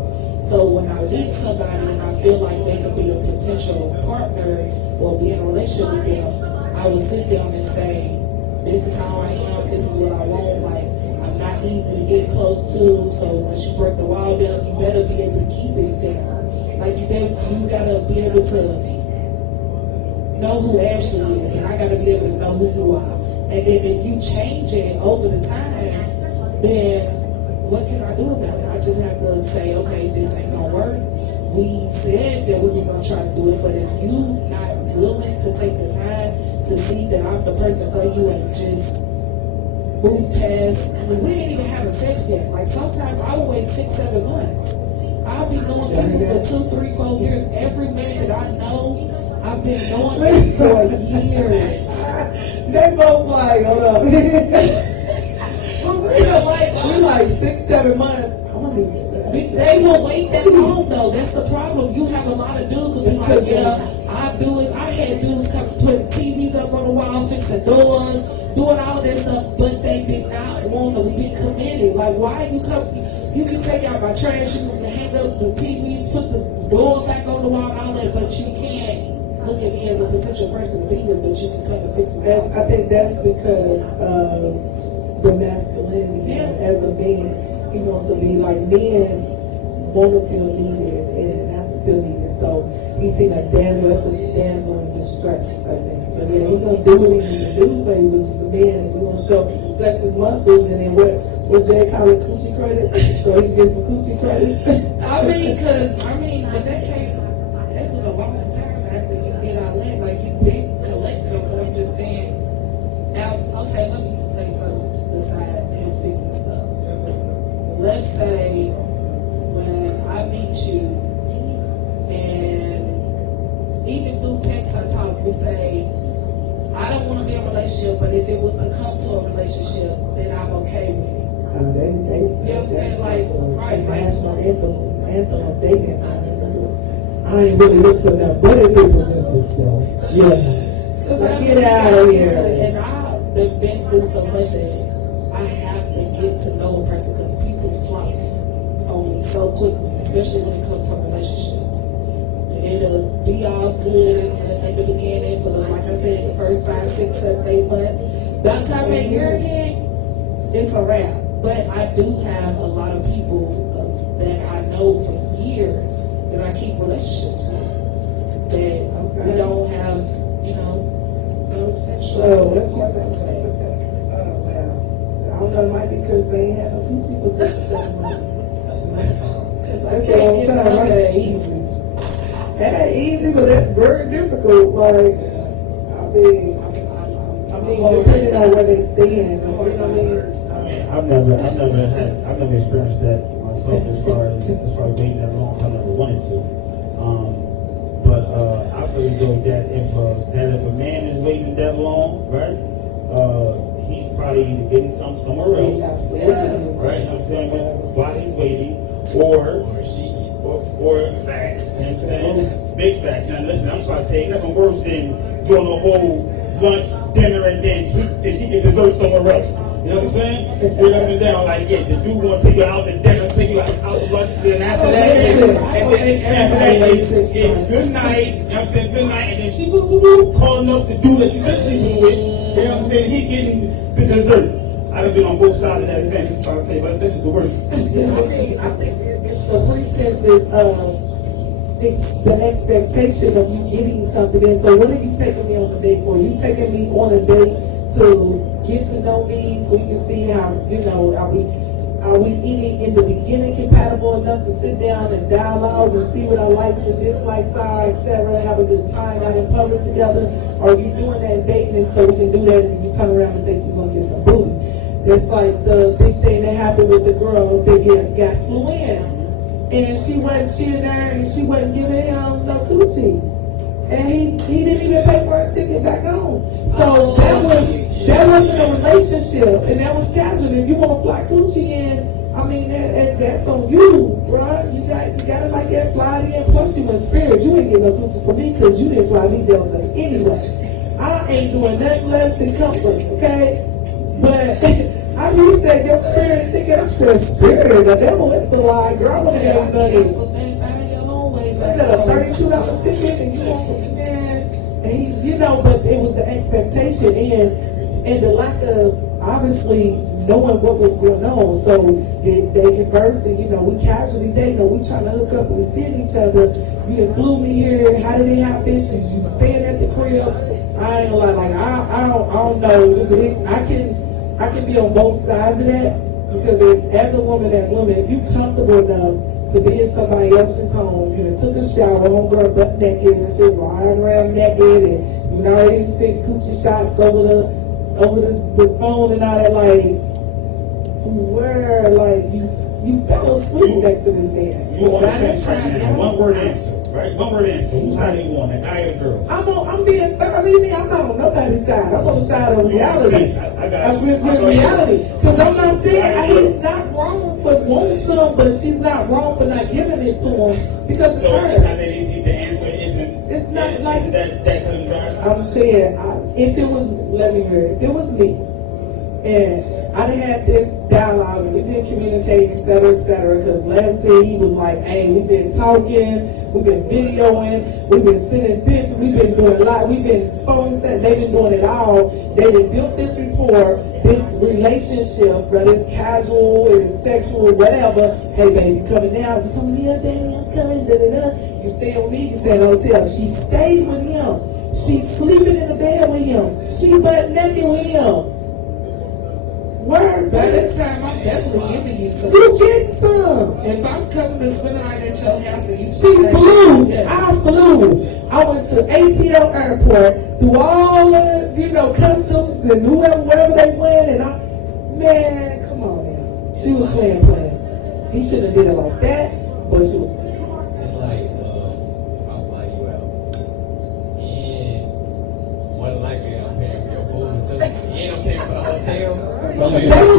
So when I meet somebody and I feel like they could be a potential partner or be in a relationship with them, I will sit down and say, this is how I am, this is what I want. Like, I'm not easy to get close to. So once you break the wall down, you better be able to keep it down. Like you gotta be able to know who Ashley is, and I gotta be able to know who you are. And then if you change it over the time, then what can I do about it? I just have to say, okay, this ain't gonna work. We said that we was gonna try to do it, but if you not willing to take the time to see that I'm the person for you and just move past, I mean, we didn't even have a sex yet. Like sometimes I would wait 6-7 months. I'll be knowing people for 2, 3, 4 years. Every man that I know, I've been knowing them for years. They both like, hold up. For real, We like 6-7 months. I'm gonna need it. they will wait that long though. That's the problem. You have a lot of dudes who be like, yeah, I had dudes come put TVs up on the wall, fixing doors, doing all of that stuff, but they did not want to be committed. Like, why you come? You can take out my trash, you can hang up the TVs, put the door back on the wall and all that, but you can't look at me as a potential person to be with, but you can come and fix my house. I think that's because of the masculinity. Yeah. As a man, he wants to be like, men want to feel needed and have to feel needed. So he's seen a damsel in distress, I think. So yeah, he's gonna do what he needs to do for you, which is the man, and we're gonna show flex his muscles, and then what Jay call it, coochie credits. So he gets some coochie credits. But that was a long time after you get out land. Like, you've been collecting them, but I'm just saying, now, okay, let me say something besides him fixing stuff. Let's say when I meet you, and even through text I talk, we say, I don't want to be in a relationship, but if it was to come to a relationship, then I'm okay with it. You know what I'm saying? Like, right, national anthem of dating. I ain't really looked for that, but it presents itself. Yeah. Because I get out of here. And I've been through so much that I have to get to know a person, because people flop on me so quickly, especially when it comes to relationships. It'll be all good in the beginning, but like I said, the first 5, 6, 7, 8 months. By the time that year hit, it's a wrap. But I do have a lot of people that I know for years that I keep relationships with, that we don't have, no sexual. So that's what's happening. Oh wow. So, I don't know, it might be because they ain't had no coochie for 6 or 7 months. That's a long time. Because I That's a can't long get time, enough right? that easy. That ain't easy, but that's very difficult. Like, I mean, depending on where they stand, you know what I mean? I've never experienced that myself as far as waiting that long. I never wanted to. But I feel as though that if a man is waiting that long, right, he's probably either getting somewhere else, right? You know what I'm saying? While he's waiting, or facts. You know what I'm saying? Big facts. Now listen, I'm trying to tell you, nothing worse than doing a whole lunch, dinner, and then she get dessert somewhere else. You know what I'm saying? You're up and down like, yeah, the dude want to take you out to dinner, take you out to lunch, then after that, it's good night. You know what I'm saying? Good night, and then she calling up the dude that you just sleeping with. You know what I'm saying? He getting the dessert. I've been on both sides of that fence. I'm trying to say, but this is the worst. I think it's the pretenses of the expectation of you getting something. And so what are you taking me on a date for? You taking me on a date to get to know me so you can see how, are we in the beginning compatible enough to sit down and dialogue and see what our likes and dislikes are, etc., have a good time out in public together? Or are you doing that dating and so we can do that and you turn around and think you're going to get some booty? That's like the big thing that happened with the girl that got flew in. And she wasn't there, and she wasn't giving him no coochie, and he didn't even pay for her ticket back home. So that wasn't a relationship, and that was casual. If you want to fly coochie in, I mean that's on you, right? You got it like that, fly it in. Plus you in spirit, you ain't getting no coochie for me because you didn't fly me Delta anyway. I ain't doing nothing less than comfort, okay? But I just said your spirit ticket. I said spirit. The devil is a lie, girl. I'm gonna money. I got a $32 ticket, and you want some man? And he, but it was the expectation and the lack of obviously knowing what was going on. So they conversing, you know, we casually dating, or we trying to hook up and we seeing each other. You done flew me here, how did it happen? You staying at the crib. I ain't gonna lie, like I don't know. I can be on both sides of that, because as a woman, if you comfortable enough to be in somebody else's home, you know, took a shower, homegirl butt naked and shit, lying around naked, and you know, they send coochie shots over the phone and all that, like, where, like, you fell asleep next to this man. You want to right now. One word answer, right? One word answer. Whose side do you want, a guy or a girl? I'm being thoroughly, I'm not on nobody's side. I'm on the side of reality. I got you. With reality. Because I'm not saying he's not wrong for wanting some, but she's not wrong for not giving it to him, because it's So her. it's not that easy. The answer isn't. It's not like isn't that cut and dry? I'm saying, if it was, let me hear it. If it was me, and I done had this dialogue, and we've been communicating, et cetera, because La'Tanya, he was like, hey, we've been talking, we've been videoing, we've been sending pictures, we've been doing a lot, we've been phone set, they've been doing it all. They done built this rapport, this relationship, whether it's casual, it's sexual, whatever. Hey, baby, you coming now? You coming here, Danny? I'm coming, da-da-da. You stay with me, you stay in the hotel. She stayed with him. She's sleeping in the bed with him. She butt naked with him. Word, By baby. this time, I'm definitely giving you some. You get some. If I'm coming to spend the night at your house and you She flew. I flew. I went to ATL Airport, through all the, you know, customs and wherever they went, and man, come on now. She was playing. He shouldn't have did it like that, but she was. It's like if I fly you out, and more than likely I'm paying for your food too, and I'm paying for the hotel. That was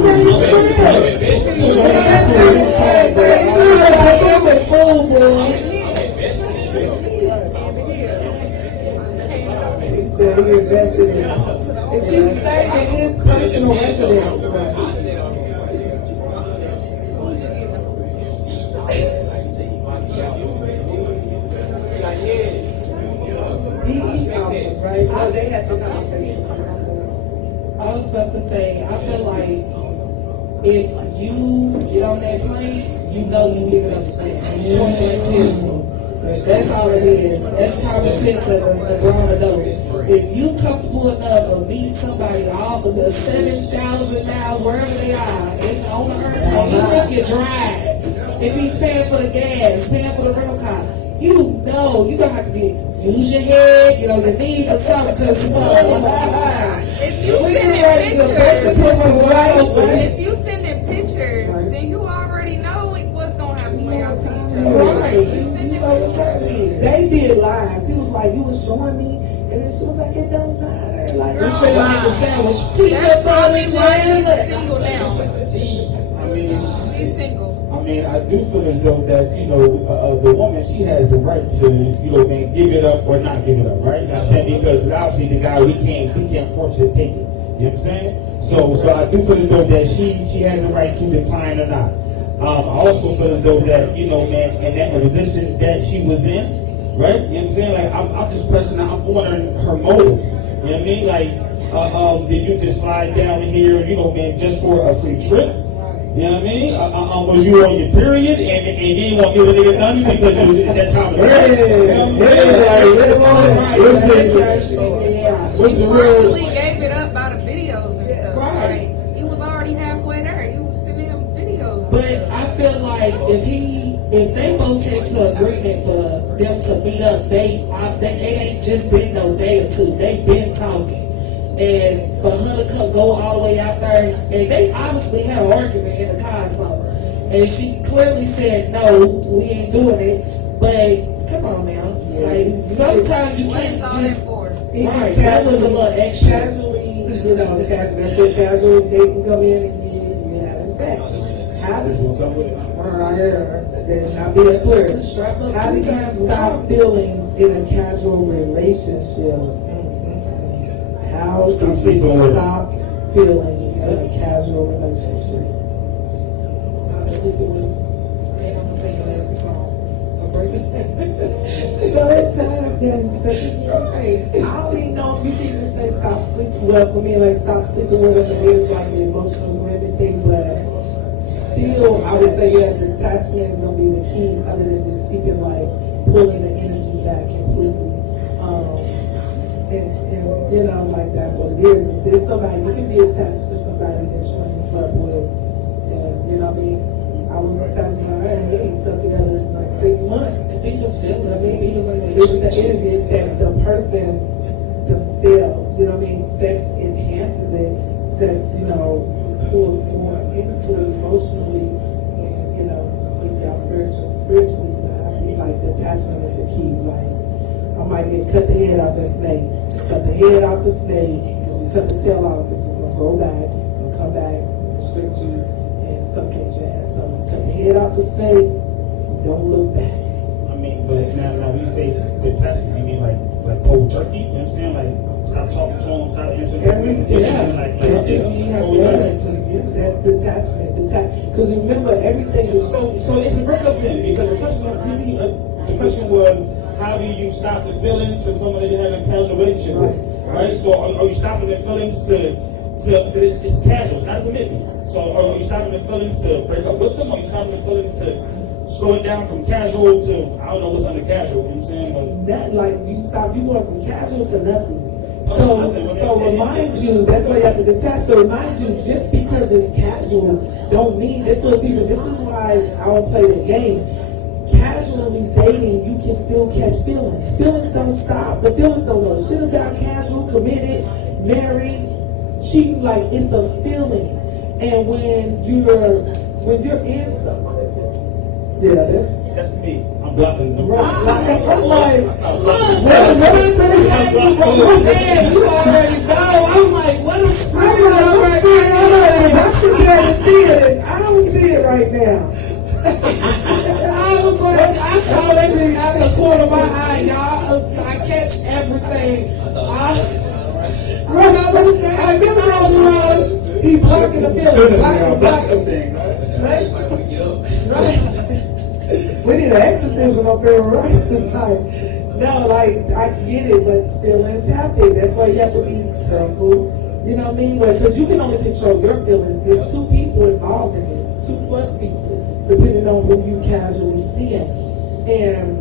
He said he invested in it. And she stayed in his personal residence. Right? Oh, they had the conversation. I was about to say, I feel like if you get on that plane, you know you giving up space. Point blank period. That's all it is. That's common sense as a grown adult. If you comfortable enough to meet somebody all of the 7,000 miles, wherever they are, on the earth, even if you drive, if he's paying for the gas, paying for the rental car, you know you're going to have to use your head, get on your knees or something, because if you sending pictures, then you already know what's gonna happen when y'all see each other. Right. You know what's happening. They did lives. He was like, you was showing me, and then she was like, it don't matter. Like, Girl, you feel like wow. a sandwich. That's probably why she's single now. I mean, She's single. I mean, I do feel as though that, you know, the woman, she has the right to, you know, man, give it up or not give it up, right? You know what I'm saying? Because obviously the guy, we can't force you to take it. You know what I'm saying? So I do feel as though that she has the right to decline or not. I also feel as though that, you know, man, in that position that she was in, right? You know what I'm saying? Like, I'm just questioning, I'm wondering her motives. You know what I mean? Like, did you just fly down here, you know, man, just for a free trip? You know what I mean? Was you on your period and you didn't want to give a nigga nothing because that's how it She partially gave it up by the videos and stuff. Right. Like, he was already halfway there. You was sending him videos. But I feel like if they both came to agreement for them to meet up, they ain't just been no day or two. They've been talking. And for her to go all the way out there, and they obviously had an argument in the car or something. And she clearly said, no, we ain't doing it. But come on now. Like, sometimes you can't just... Right, that was a little extra. Casually, you know, casual dating come in and you having sex. How does not being clear? How do you stop feelings in a casual relationship? How do you stop feelings in a casual relationship? Stop sleeping with him. And I'm gonna sing your last song. I'll break it. Sometimes that's right. I don't even know if you can even say stop sleeping well, for me, like, stop sleeping with them, it is like the emotional and everything, but still, I would say, yeah, detachment is gonna be the key, other than just keeping, like, pulling the energy back completely. And you know, like, that's what it is. It's somebody, you can be attached to somebody that you ain't slept with, and, you know what I mean? I was attached to her, and we ain't slept together in like 6 months. It be the feeling, I it be the way mean, they it's treat the you. energy, it's that the person themselves, you know what I mean? Sex enhances it. Sex, you know, pulls more into it emotionally, and, you know, if y'all spiritually, but I feel like the attachment is the key. Like, I might get cut the head off that snake, cut the head off the snake, because you cut the tail off, it's just gonna go back, gonna come back, restrict you, and suffocate your ass. So cut the head off the snake, don't look back. I mean, but now when you say detachment, you mean like cold turkey? You know what I'm saying? Like, stop talking to them, stop answering Everything. Yeah. like So just you have cold to turkey. That's detachment. Because remember, everything is So it's a breakup then, because the question was, how do you stop the feelings for someone that you have a casual relationship with? Right? So are you stopping the feelings to it's casual, it's not a commitment. So are you stopping the feelings to break up with them? Or are you stopping the feelings to slow it down from casual to, I don't know what's under casual, you know what I'm saying? But not like you going from casual to nothing. So remind you, that's why you have to detach. So remind you, just because it's casual, don't mean this is people. This is why I don't play the game. Casually dating, you can still catch feelings. Feelings don't stop. The feelings don't know shit about casual, committed, married, cheating. Like, it's a feeling. And when you're in somebody, that's me. I'm blocking them. right. I'm like, Man, you already know. I'm like, what is spirit already? I should be able to see it. I don't see it right now. I was like, I saw that shit out the corner of my eye, y'all. I catch everything. He blocking the feelings. Blocking. thing. Right. We need an exorcism up here, right? Like, I get it, but feelings happen. That's why you have to be careful. You know what I mean? Because you can only control your feelings. There's 2 people involved in this, 2+ people, depending on who you casually see it. And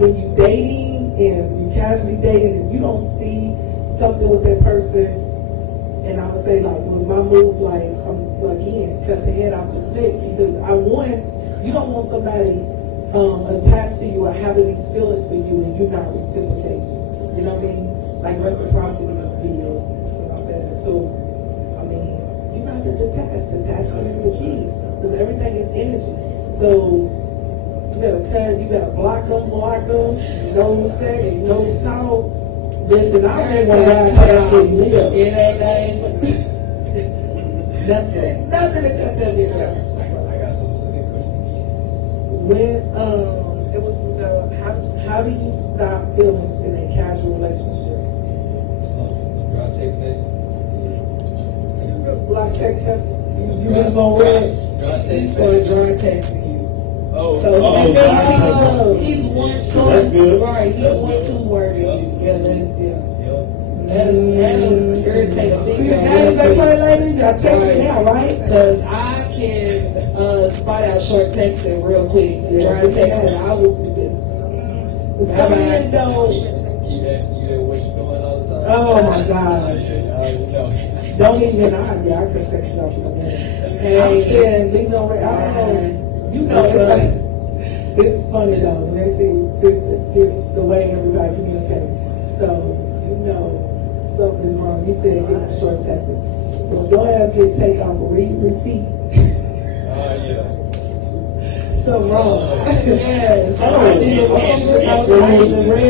when you dating and you casually dating and you don't see something with that person, and I would say, like, with my move, like, again, cut the head off the snake, because you don't want somebody attached to you or having these feelings for you and you're not reciprocating. You know what I mean? Like, reciprocity is big. You know what I'm saying? So, I mean, you got to detach. Detachment is the key, because everything is energy. So, you better cut, you better block them, no sex, no talk. Listen, I don't even want to ride past where you live. It ain't Nothing to cut that bitch out. I got some specific question again. When it was how do you stop feelings in a casual relationship? So, bro, text messages. Block text messages. You been going red. Bro, text so messages. John texting you. So wow. he's That's good. 1-2, right? He's That's 1-2 worded. Yeah, Yep. that'll irritate a See the female. games they play, ladies? Y'all check it out, right? Because I can spot out short texting real quick. Dry texting, I will. Some men don't. Keep asking you that what you doing all the time. Oh my God. No. Don't even I could text you off in a minute. Hey, I'm saying, leave no red. I don't know. You know, it's funny though when they see this the way everybody communicates. So you know something is wrong. You said give them short texts. Well, your ass get take off a receipt. Yeah. Something wrong. Yes. I read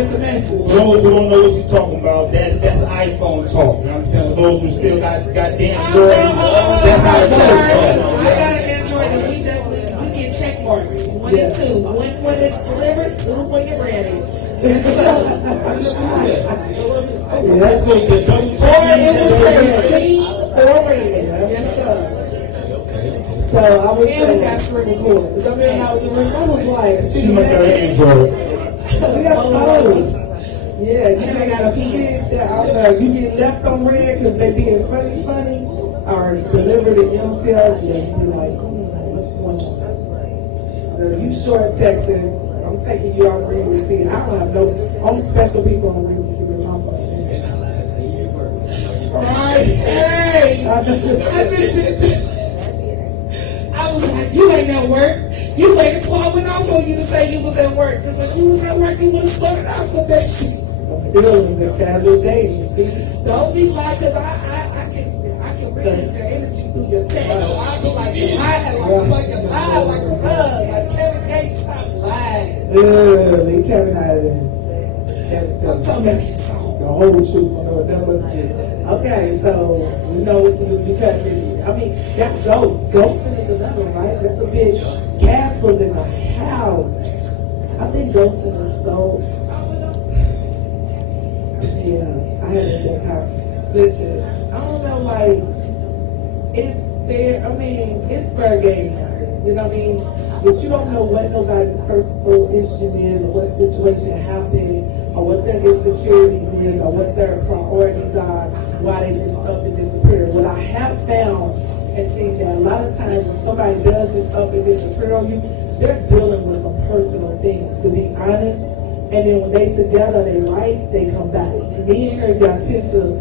the message. For those who don't know what you're talking about, that's iPhone talk. You understand? For those who still got goddamn Android, that's I iPhone got talk. an Android and we get check marks. 1 and 2. One when it's delivered, 2 when you're ready. Yes, sir. That's what the double Or it will say see or read. Yes, sir. So I was And we got screen recordings. I was like, She must have an Android. we got phones. Yeah, you And I got a pen. You get left on red because they being funny, or delivered it yourself. Yeah, you be like, what's going on? You short texting. I'm taking you off read receipt. I don't have only special people on read receipt in my phone. And I lied, say you at work. Right, hey, I just did this. I was like, you ain't at work. You waited till I went off on you to say you was at work. Because if you was at work, you would have started off with that shit. Dealings and casual dating. See? Don't be like, because I can read the energy through your text. I be like, like a bug. Like Kevin Gates, stop lying. Leave Kevin out of this. Kevin, I'm talking about his song. the whole truth. I know that was it. Okay, so you know what to do. You cut it. I mean, that ghosting is another one, right? That's a big. Casper's in the house. I think ghosting is so. Yeah, I had a big house. Listen, I don't know, like, it's fair. I mean, it's fair game out here. You know what I mean? But you don't know what nobody's personal issue is, or what situation happened, or what their insecurities is, or what their priorities are, why they just up and disappear. What I have found and seen that a lot of times when somebody does just up and disappear on you, they're dealing with some personal things, to be honest. And then when they together, they right, they come back. Me and her, y'all tend to,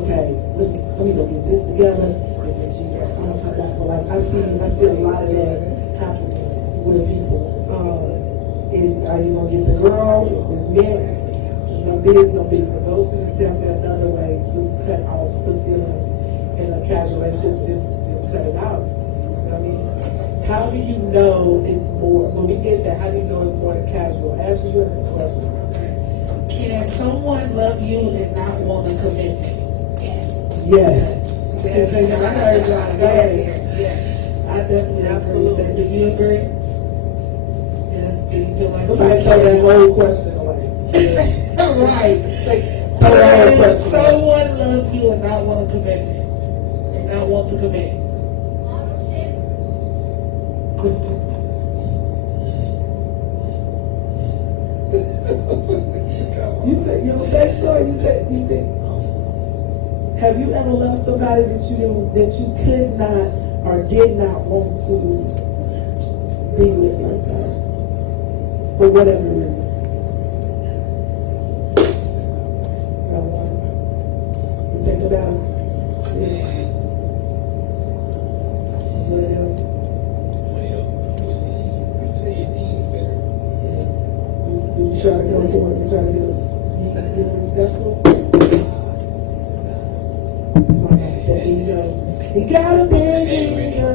okay, let me go get this together, and then I'm gonna come back for life. I see a lot of that happening with people. Are you gonna get the girl? If it's men, it's gonna be. But ghosting is definitely another way to cut off the feelings in a casual relationship. Just cut it out. You know what I mean? How do you know it's more? When we get that, how do you know it's more than casual? Ashley, you have some questions. Can someone love you and not want a commitment? Yes. Yes. I heard y'all. Yes. I definitely agree with that. Do you agree? Yes. Do you feel like Somebody throw that whole question away. right. Throw that whole Can question away. someone love you and not want a commitment? And not want to commit? You said you don't think so? You think? Have you ever loved somebody that you could not or did not want to be with like that for whatever reason? You think about it. Yeah. What else? Did you try to go for it? You try to get successful? That ego. He got a big ego.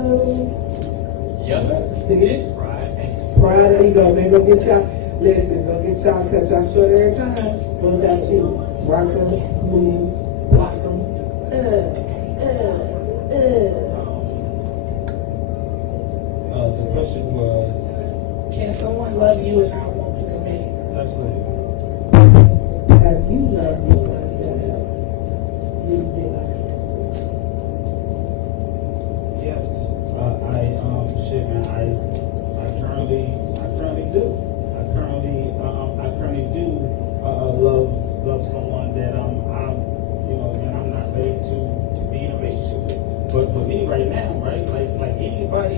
Yep. See it? Right. Pride, there you go, man. Go get y'all. Listen, go get y'all, cut y'all short every time. What about you? Rock them, smooth, block them. The question was, Can someone love you and not want to commit? Have you loved someone that you did not commit to? yes, I currently do. I currently do love someone that I'm not ready to be in a relationship with. But for me right now, right, like anybody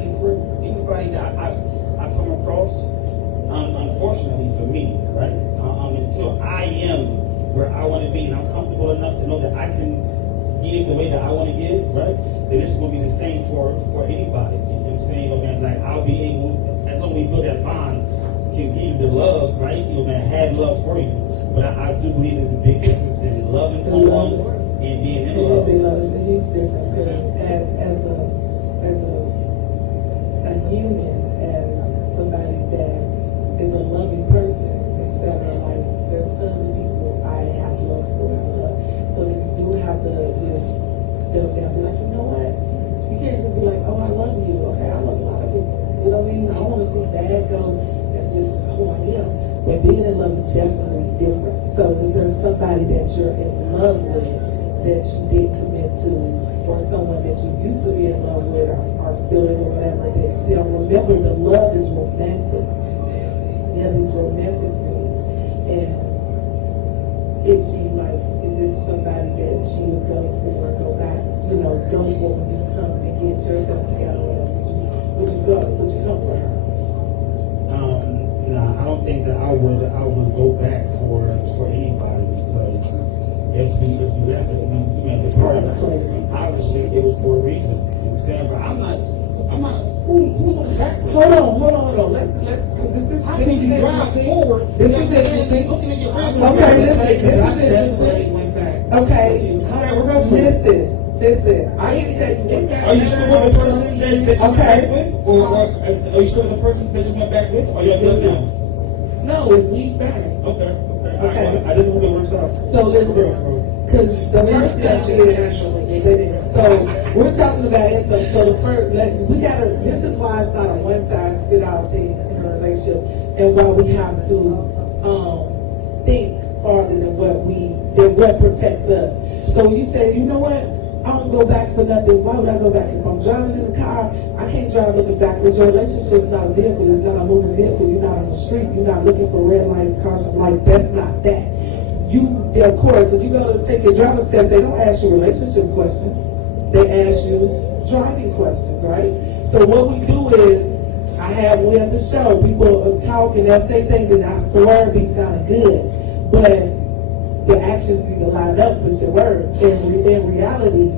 that I come across, unfortunately for me, right, until I am where I want to be and I'm comfortable enough to know that I can give the way that I want to give, right, then it's going to be the same for anybody. You know what I'm saying? Like I'll be able, as long as we build that bond, can give you the love, right? Have love for you. But I do believe there's a big difference in loving someone and being in love. It's a huge difference because as a human, as somebody that is a loving person, etc. Like there's tons of people I have love for. I love. So you do have to just dumb down, be like, you know what? You can't just be like, oh, I love you. Okay, I love a lot of people. You know what I mean? I want to see that go. That's just who I am. But being in love is definitely different. So is there somebody that you're in love with that you did commit to, or someone that you used to be in love with, or still is, or whatever? Remember, the love is romantic. Yeah, these romantic feelings, and is this somebody that you would go for, go back, go for when you come and get yourself together, whatever, would you come for her? Nah, I don't think that I would go back for anybody, because if we left it, we made the part. Obviously, it was for a reason. You know what I'm saying? But I'm not. Who looks backwards? Hold on. Let's, because this is. How can you drive forward? This is interesting. Looking at your Okay, this is definitely interesting. went back. Okay, listen. I ain't said. Are you still with the person that you went back with, or are you still with the person that you went back with, or you're done now? No, it's we back. Okay. Okay. I didn't know it works out. So listen, because the first step is, so we're talking about income. So the first, we gotta. This is why it's not a one size fit all thing in a relationship, and why we have to think farther than what protects us. So when you say, you know what, I don't go back for nothing. Why would I go back? If I'm driving in the car, I can't drive looking backwards. Your relationship's not a vehicle. It's not a moving vehicle. You're not on the street. You're not looking for red lights, cars, like that's not that. Of course, if you go to take your driver's test, they don't ask you relationship questions. They ask you driving questions, right? So what we do is, we have the show. People talk and they'll say things, and I swear it be sounding good, but the actions need to line up with your words. In reality,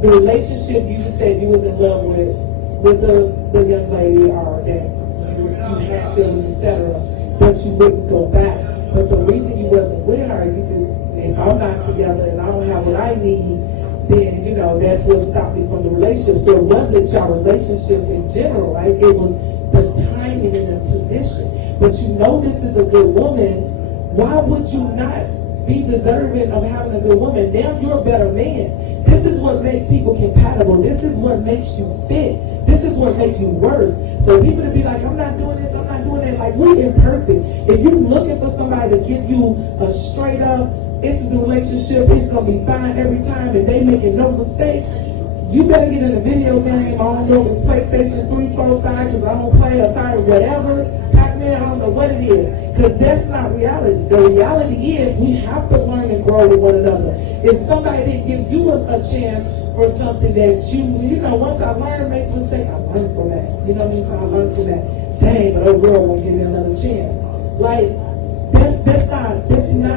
the relationship you just said you was in love with the young lady, or that you had feelings, etc., but you wouldn't go back. But the reason you wasn't with her, you said, if I'm not together and I don't have what I need, then that's what stopped me from the relationship. So it wasn't your relationship in general, right? It was the timing and the position. But this is a good woman. Why would you not be deserving of having a good woman? Now you're a better man. This is what makes people compatible. This is what makes you fit. This is what makes you work. So people to be like, I'm not doing this, I'm not doing that. Like, we're imperfect. If you're looking for somebody to give you a straight up, this is a relationship, it's gonna be fine every time, and they making no mistakes, you better get in a video game. I don't know if it's PlayStation 3, 4, 5, because I don't play Atari, whatever, Pac-Man, I don't know what it is, because that's not reality. The reality is we have to learn and grow with one another. If somebody didn't give you a chance for something that once I learned, make a mistake, I learned from that. You know what I mean? So I learned from that. Dang, but old girl won't give me another chance. Like, that's not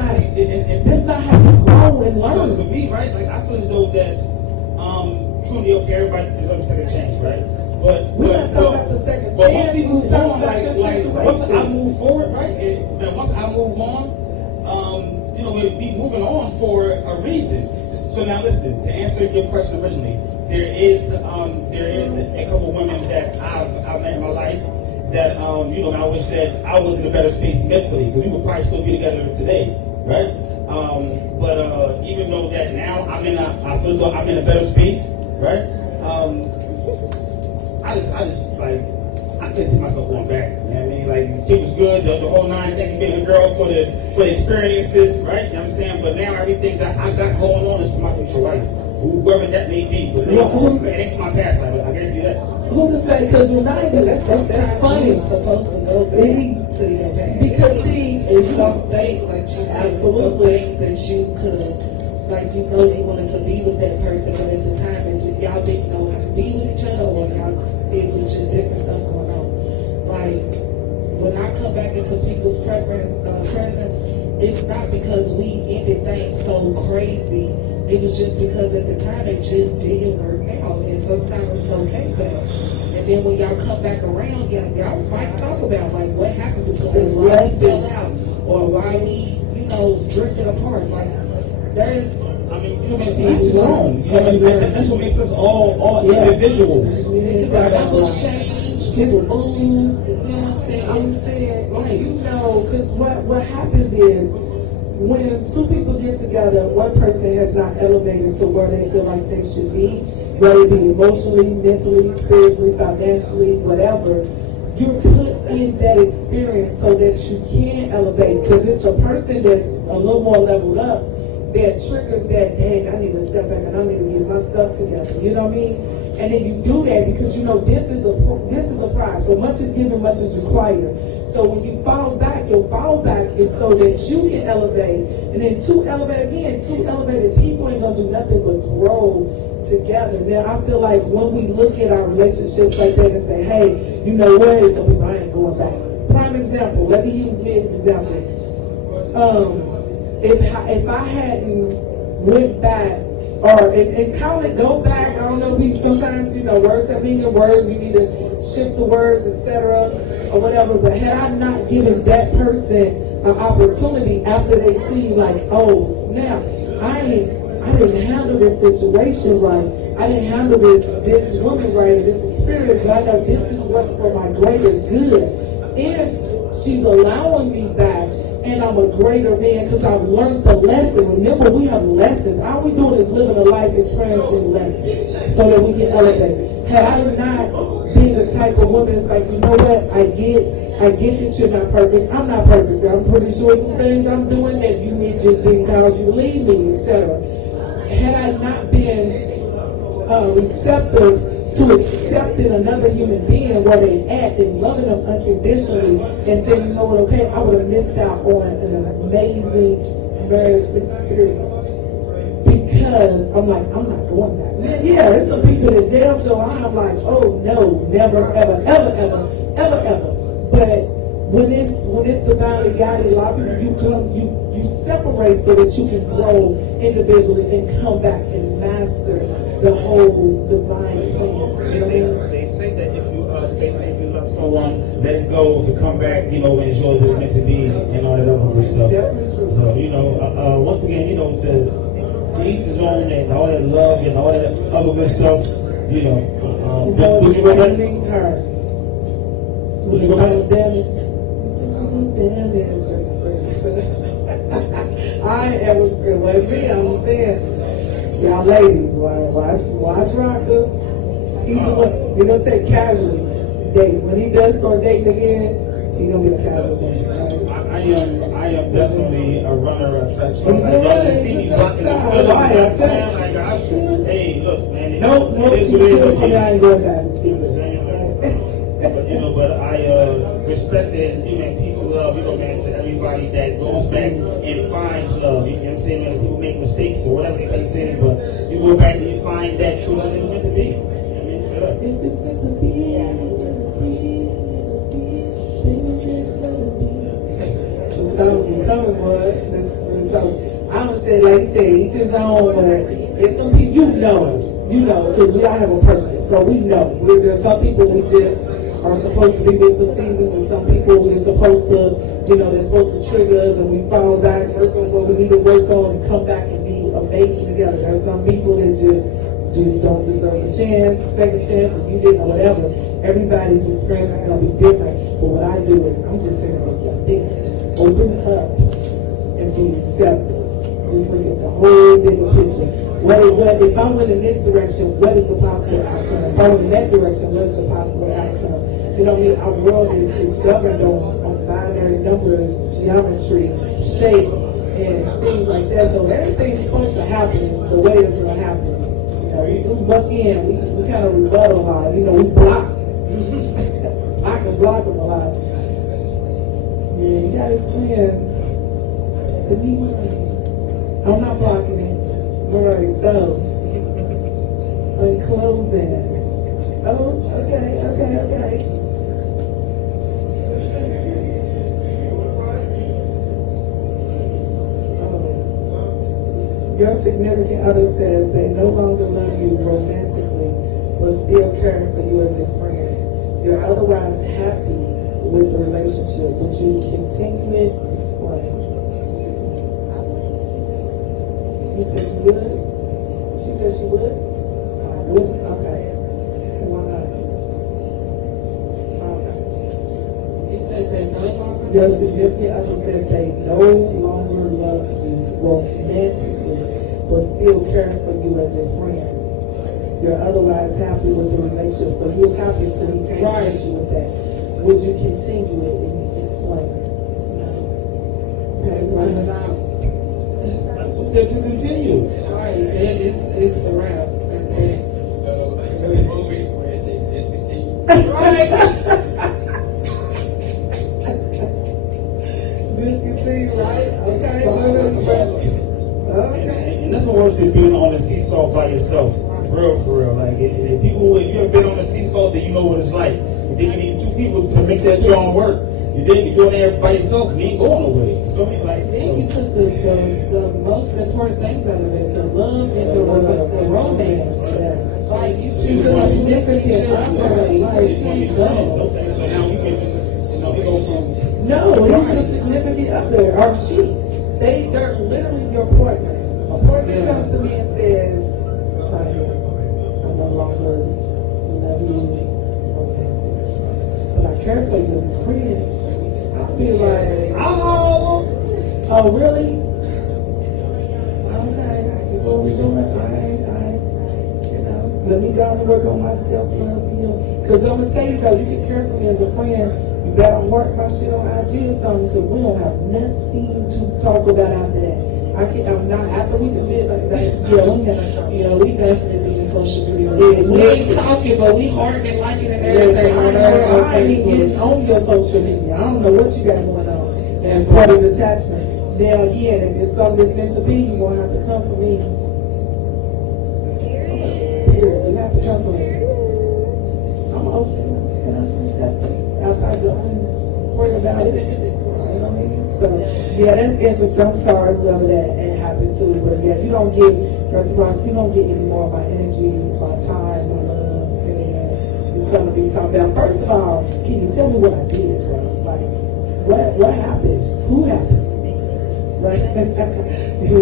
how you grow and learn. For me, right? Like, I feel as though that truly, okay, everybody deserves a second chance, right? But we're not talking about the second but chance. Once we move on, like once I move forward, right? And once I move on, we'll be moving on for a reason. So now, listen. To answer your question originally, there is a couple women that I've met in my life that I wish that I was in a better space mentally, because we would probably still be together today, right? But even though that now I feel though I'm in a better space, right? I just like, I couldn't see myself going back. You know what I mean? Like, she was good, the whole nine. Thank you, baby girl, for the experiences, right? You know what I'm saying? But now everything that I got going on is for my future life, whoever that may be. But it ain't for my past life. I guarantee you that. Who can say? Because that's funny. You're supposed to go back to your past. Because it's some things, like she said, some things that you could have, like, you wanted to be with that person, but at the time, y'all didn't know how to be with each other, or it was just different stuff going on. Like, when I come back into people's presence, it's not because we ended things so crazy. It was just because at the time it just didn't work out, and sometimes it's okay for that. And then when y'all come back around, y'all might talk about, like, what happened between us, why we fell out, or why we, drifted apart. Like, there's, each his own. That's what makes us all individuals. numbers change, people move. You know what I'm saying? I'm saying, because what happens is, when two people get together, one person has not elevated to where they feel like they should be, whether it be emotionally, mentally, spiritually, financially, whatever. You're put in that experience so that you can elevate, because it's the person that's a little more leveled up that triggers that, dang, I need to step back and I need to get my stuff together. You know what I mean? And then you do that because you know this is a prize. So much is given, much is required. So when you fall back, your fall back is so that you can elevate. And then two elevated people ain't gonna do nothing but grow together. Now I feel like when we look at our relationships like that and say, hey, you know what? Some people I ain't going back. Prime example. Let me use me as an example. If I hadn't went back and call it go back, I don't know. Sometimes words have meaning. Words you need to shift the words, etc. or whatever. But had I not given that person an opportunity after they see like, oh snap, I didn't handle this situation right. I didn't handle this woman right, or this experience, but I know this is what's for my greater good. If she's allowing me back and I'm a greater man because I've learned the lesson. Remember, we have lessons. All we doing is living a life experiencing lessons so that we can elevate. Had I not been the type of woman that's like, you know what, I get that you're not perfect. I'm not perfect. I'm pretty sure some things I'm doing that it just didn't cause you to leave me, etc. Had I not been receptive to accepting another human being where they at and loving them unconditionally and saying, you know what, okay, I would have missed out on an amazing marriage experience. Because I'm like, I'm not going back. Yeah, there's some people that damn sure I'm like, oh no, never, ever, ever, ever, ever, ever. But when it's divinely guided, a lot of people you separate so that you can grow individually and come back and master the whole divine plan. You know what I mean? They say that if you love someone, let it go to come back, when it's yours that it's meant to be, and all that other good stuff. Definitely true. So, once again, to each his own, and all that love and all that other good stuff, would you go back? Her. Would you go back? Damage. I am a script. Like me, I'm saying, y'all ladies, watch Rocker. He's the one, take casually date. When he does start dating again, he's gonna be a casual date. Right? I am definitely a runner, a track star. Like, y'all can see me bucking and feeling, you know what I'm saying? Like, hey, look, man. No, she's still, I ain't going back. But I respect it and peace and love, man, to everybody that goes back and finds love. You know what I'm saying? Man, people make mistakes or whatever the case is, but you go back and you find that true love is meant to be. If it's meant to be, baby, just let it be. The songs are coming, boy. This is what I'm talking. I don't say, like you say, each his own, but it's some people you know, because we all have a purpose. So we know. There's some people we just are supposed to be with for seasons, and some people we're supposed to, they're supposed to trigger us, and we fall back, work on what we need to work on, and come back and be amazing together. There's some people that just don't deserve a chance, a second chance, if you didn't, or whatever. Everybody's experience is gonna be different. But what I do is I'm just here to make y'all think, open up, and be receptive. Just look at the whole bigger picture. If I went in this direction, what is the possible outcome? If I went in that direction, what is the possible outcome? You know what I mean? Our world is governed on binary numbers, geometry, shapes, and things like that. So everything's supposed to happen is the way it's going to happen. We buck in, we kind of rebuttal a lot. We block. I can block them a lot. Yeah, you got to explain. I'm not blocking it. All right, so in closing. Oh, okay. Your significant other says they no longer love you romantically, but still caring for you as a friend. You're otherwise happy with the relationship. Would you continue it? Explain. You said you would? She said she would? Would? Okay. Why not? Okay. You said that no longer. Your significant other says they no longer love you romantically, but still care for you as a friend. You're otherwise happy with the relationship. So he was happy until he came to you with that. Would you continue it and explain? No. Okay, What about? To continue. Right, then it's a wrap. Discontinue, right? Okay. Okay. And that's the worst than being on the seesaw by yourself. For real. Like, if people, if you ever been on the seesaw, then you know what it's like. And then you need two people to make that drawing work. You then you're doing that by yourself, you ain't going nowhere. So I mean, like, Then you took the most important things out of it, the love and the romance. Like you just significant other, like you can't go. so now we can, we go from. No, he's the significant other, or she. They're literally your partner. A partner comes to me and says, Tanya, I no longer love you romantic, but I care for you as a friend. I'll be like, oh really? Okay, that's what we're doing. Let me go and work on my self-love, Because I'm going to tell you though, you can care for me as a friend. You better work my shit on IG or something, because we don't have nothing to talk about after that. I'm not, after we commit like that, We definitely be in social media. We ain't talking, but we hearting and liking and everything. I ain't getting on your social media. I don't know what you got going on as part of the attachment. Now again, if it's something that's meant to be, you won't have to come for me. You have to come for me. I'm open and I'm receptive. I don't worry about it. You know what I mean? So yeah, that's interesting. I'm sorry whoever that happened to, but yeah, you don't get response. You don't get any more of my energy, my time, my love, any of that. You're gonna be talking about. First of all, can you tell me what I did, bro? Like, what happened? Who happened? Like, I mean,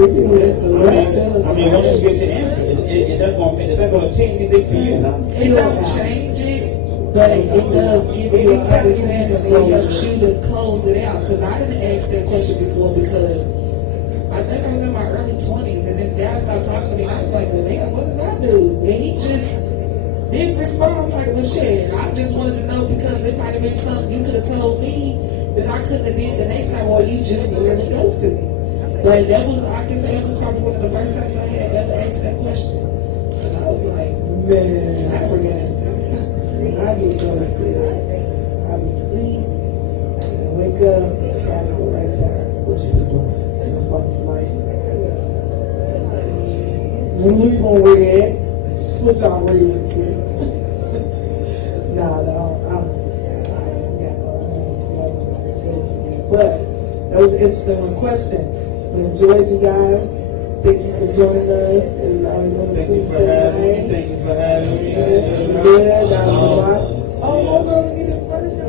once you get your answer, is that going to change anything for you? It don't change it, but it does give you an understanding. It helps you to close it out. Because I didn't ask that question before because I think I was in my early 20s and this guy stopped talking to me. I was like, well, damn, what did I do? And he just didn't respond. I'm like, well, shit, I just wanted to know because it might have been something you could have told me that I couldn't have did the next time, or you just literally ghosted me. But that was, I can say that was probably one of the first times I had ever asked that question. And I was like, man, I never asked him. I get ghosted. I be asleep, and wake up, and castle right there. What you been doing? In the fucking light. When we on red, switch on red receipts. Nah, I ain't got no ghosting yet. But that was an interesting question. We enjoyed you guys. Thank you for joining us. It's always on the Tuesday night. Thank you for having me. Yeah, down the block. Oh, hold on, we get the furniture.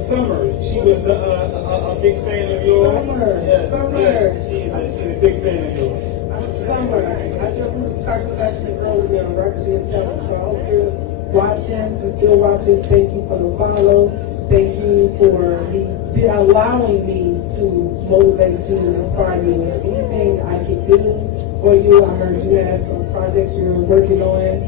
Summer. She was a big fan of yours. Summer. Yes, she's a big fan of yours. Summer. I know we were talking about you earlier on Record in Tucker. So I hope you're watching and still watching. Thank you for the follow. Thank you for allowing me to motivate you and inspire you. If anything I can do for you, I heard you have some projects you're working on.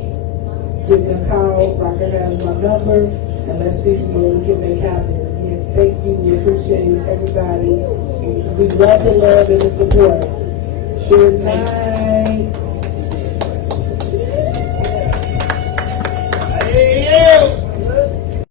Give me a call. Rocker has my number, and let's see what we can make happen. Again, thank you. We appreciate everybody. We love the love and the support. Good night.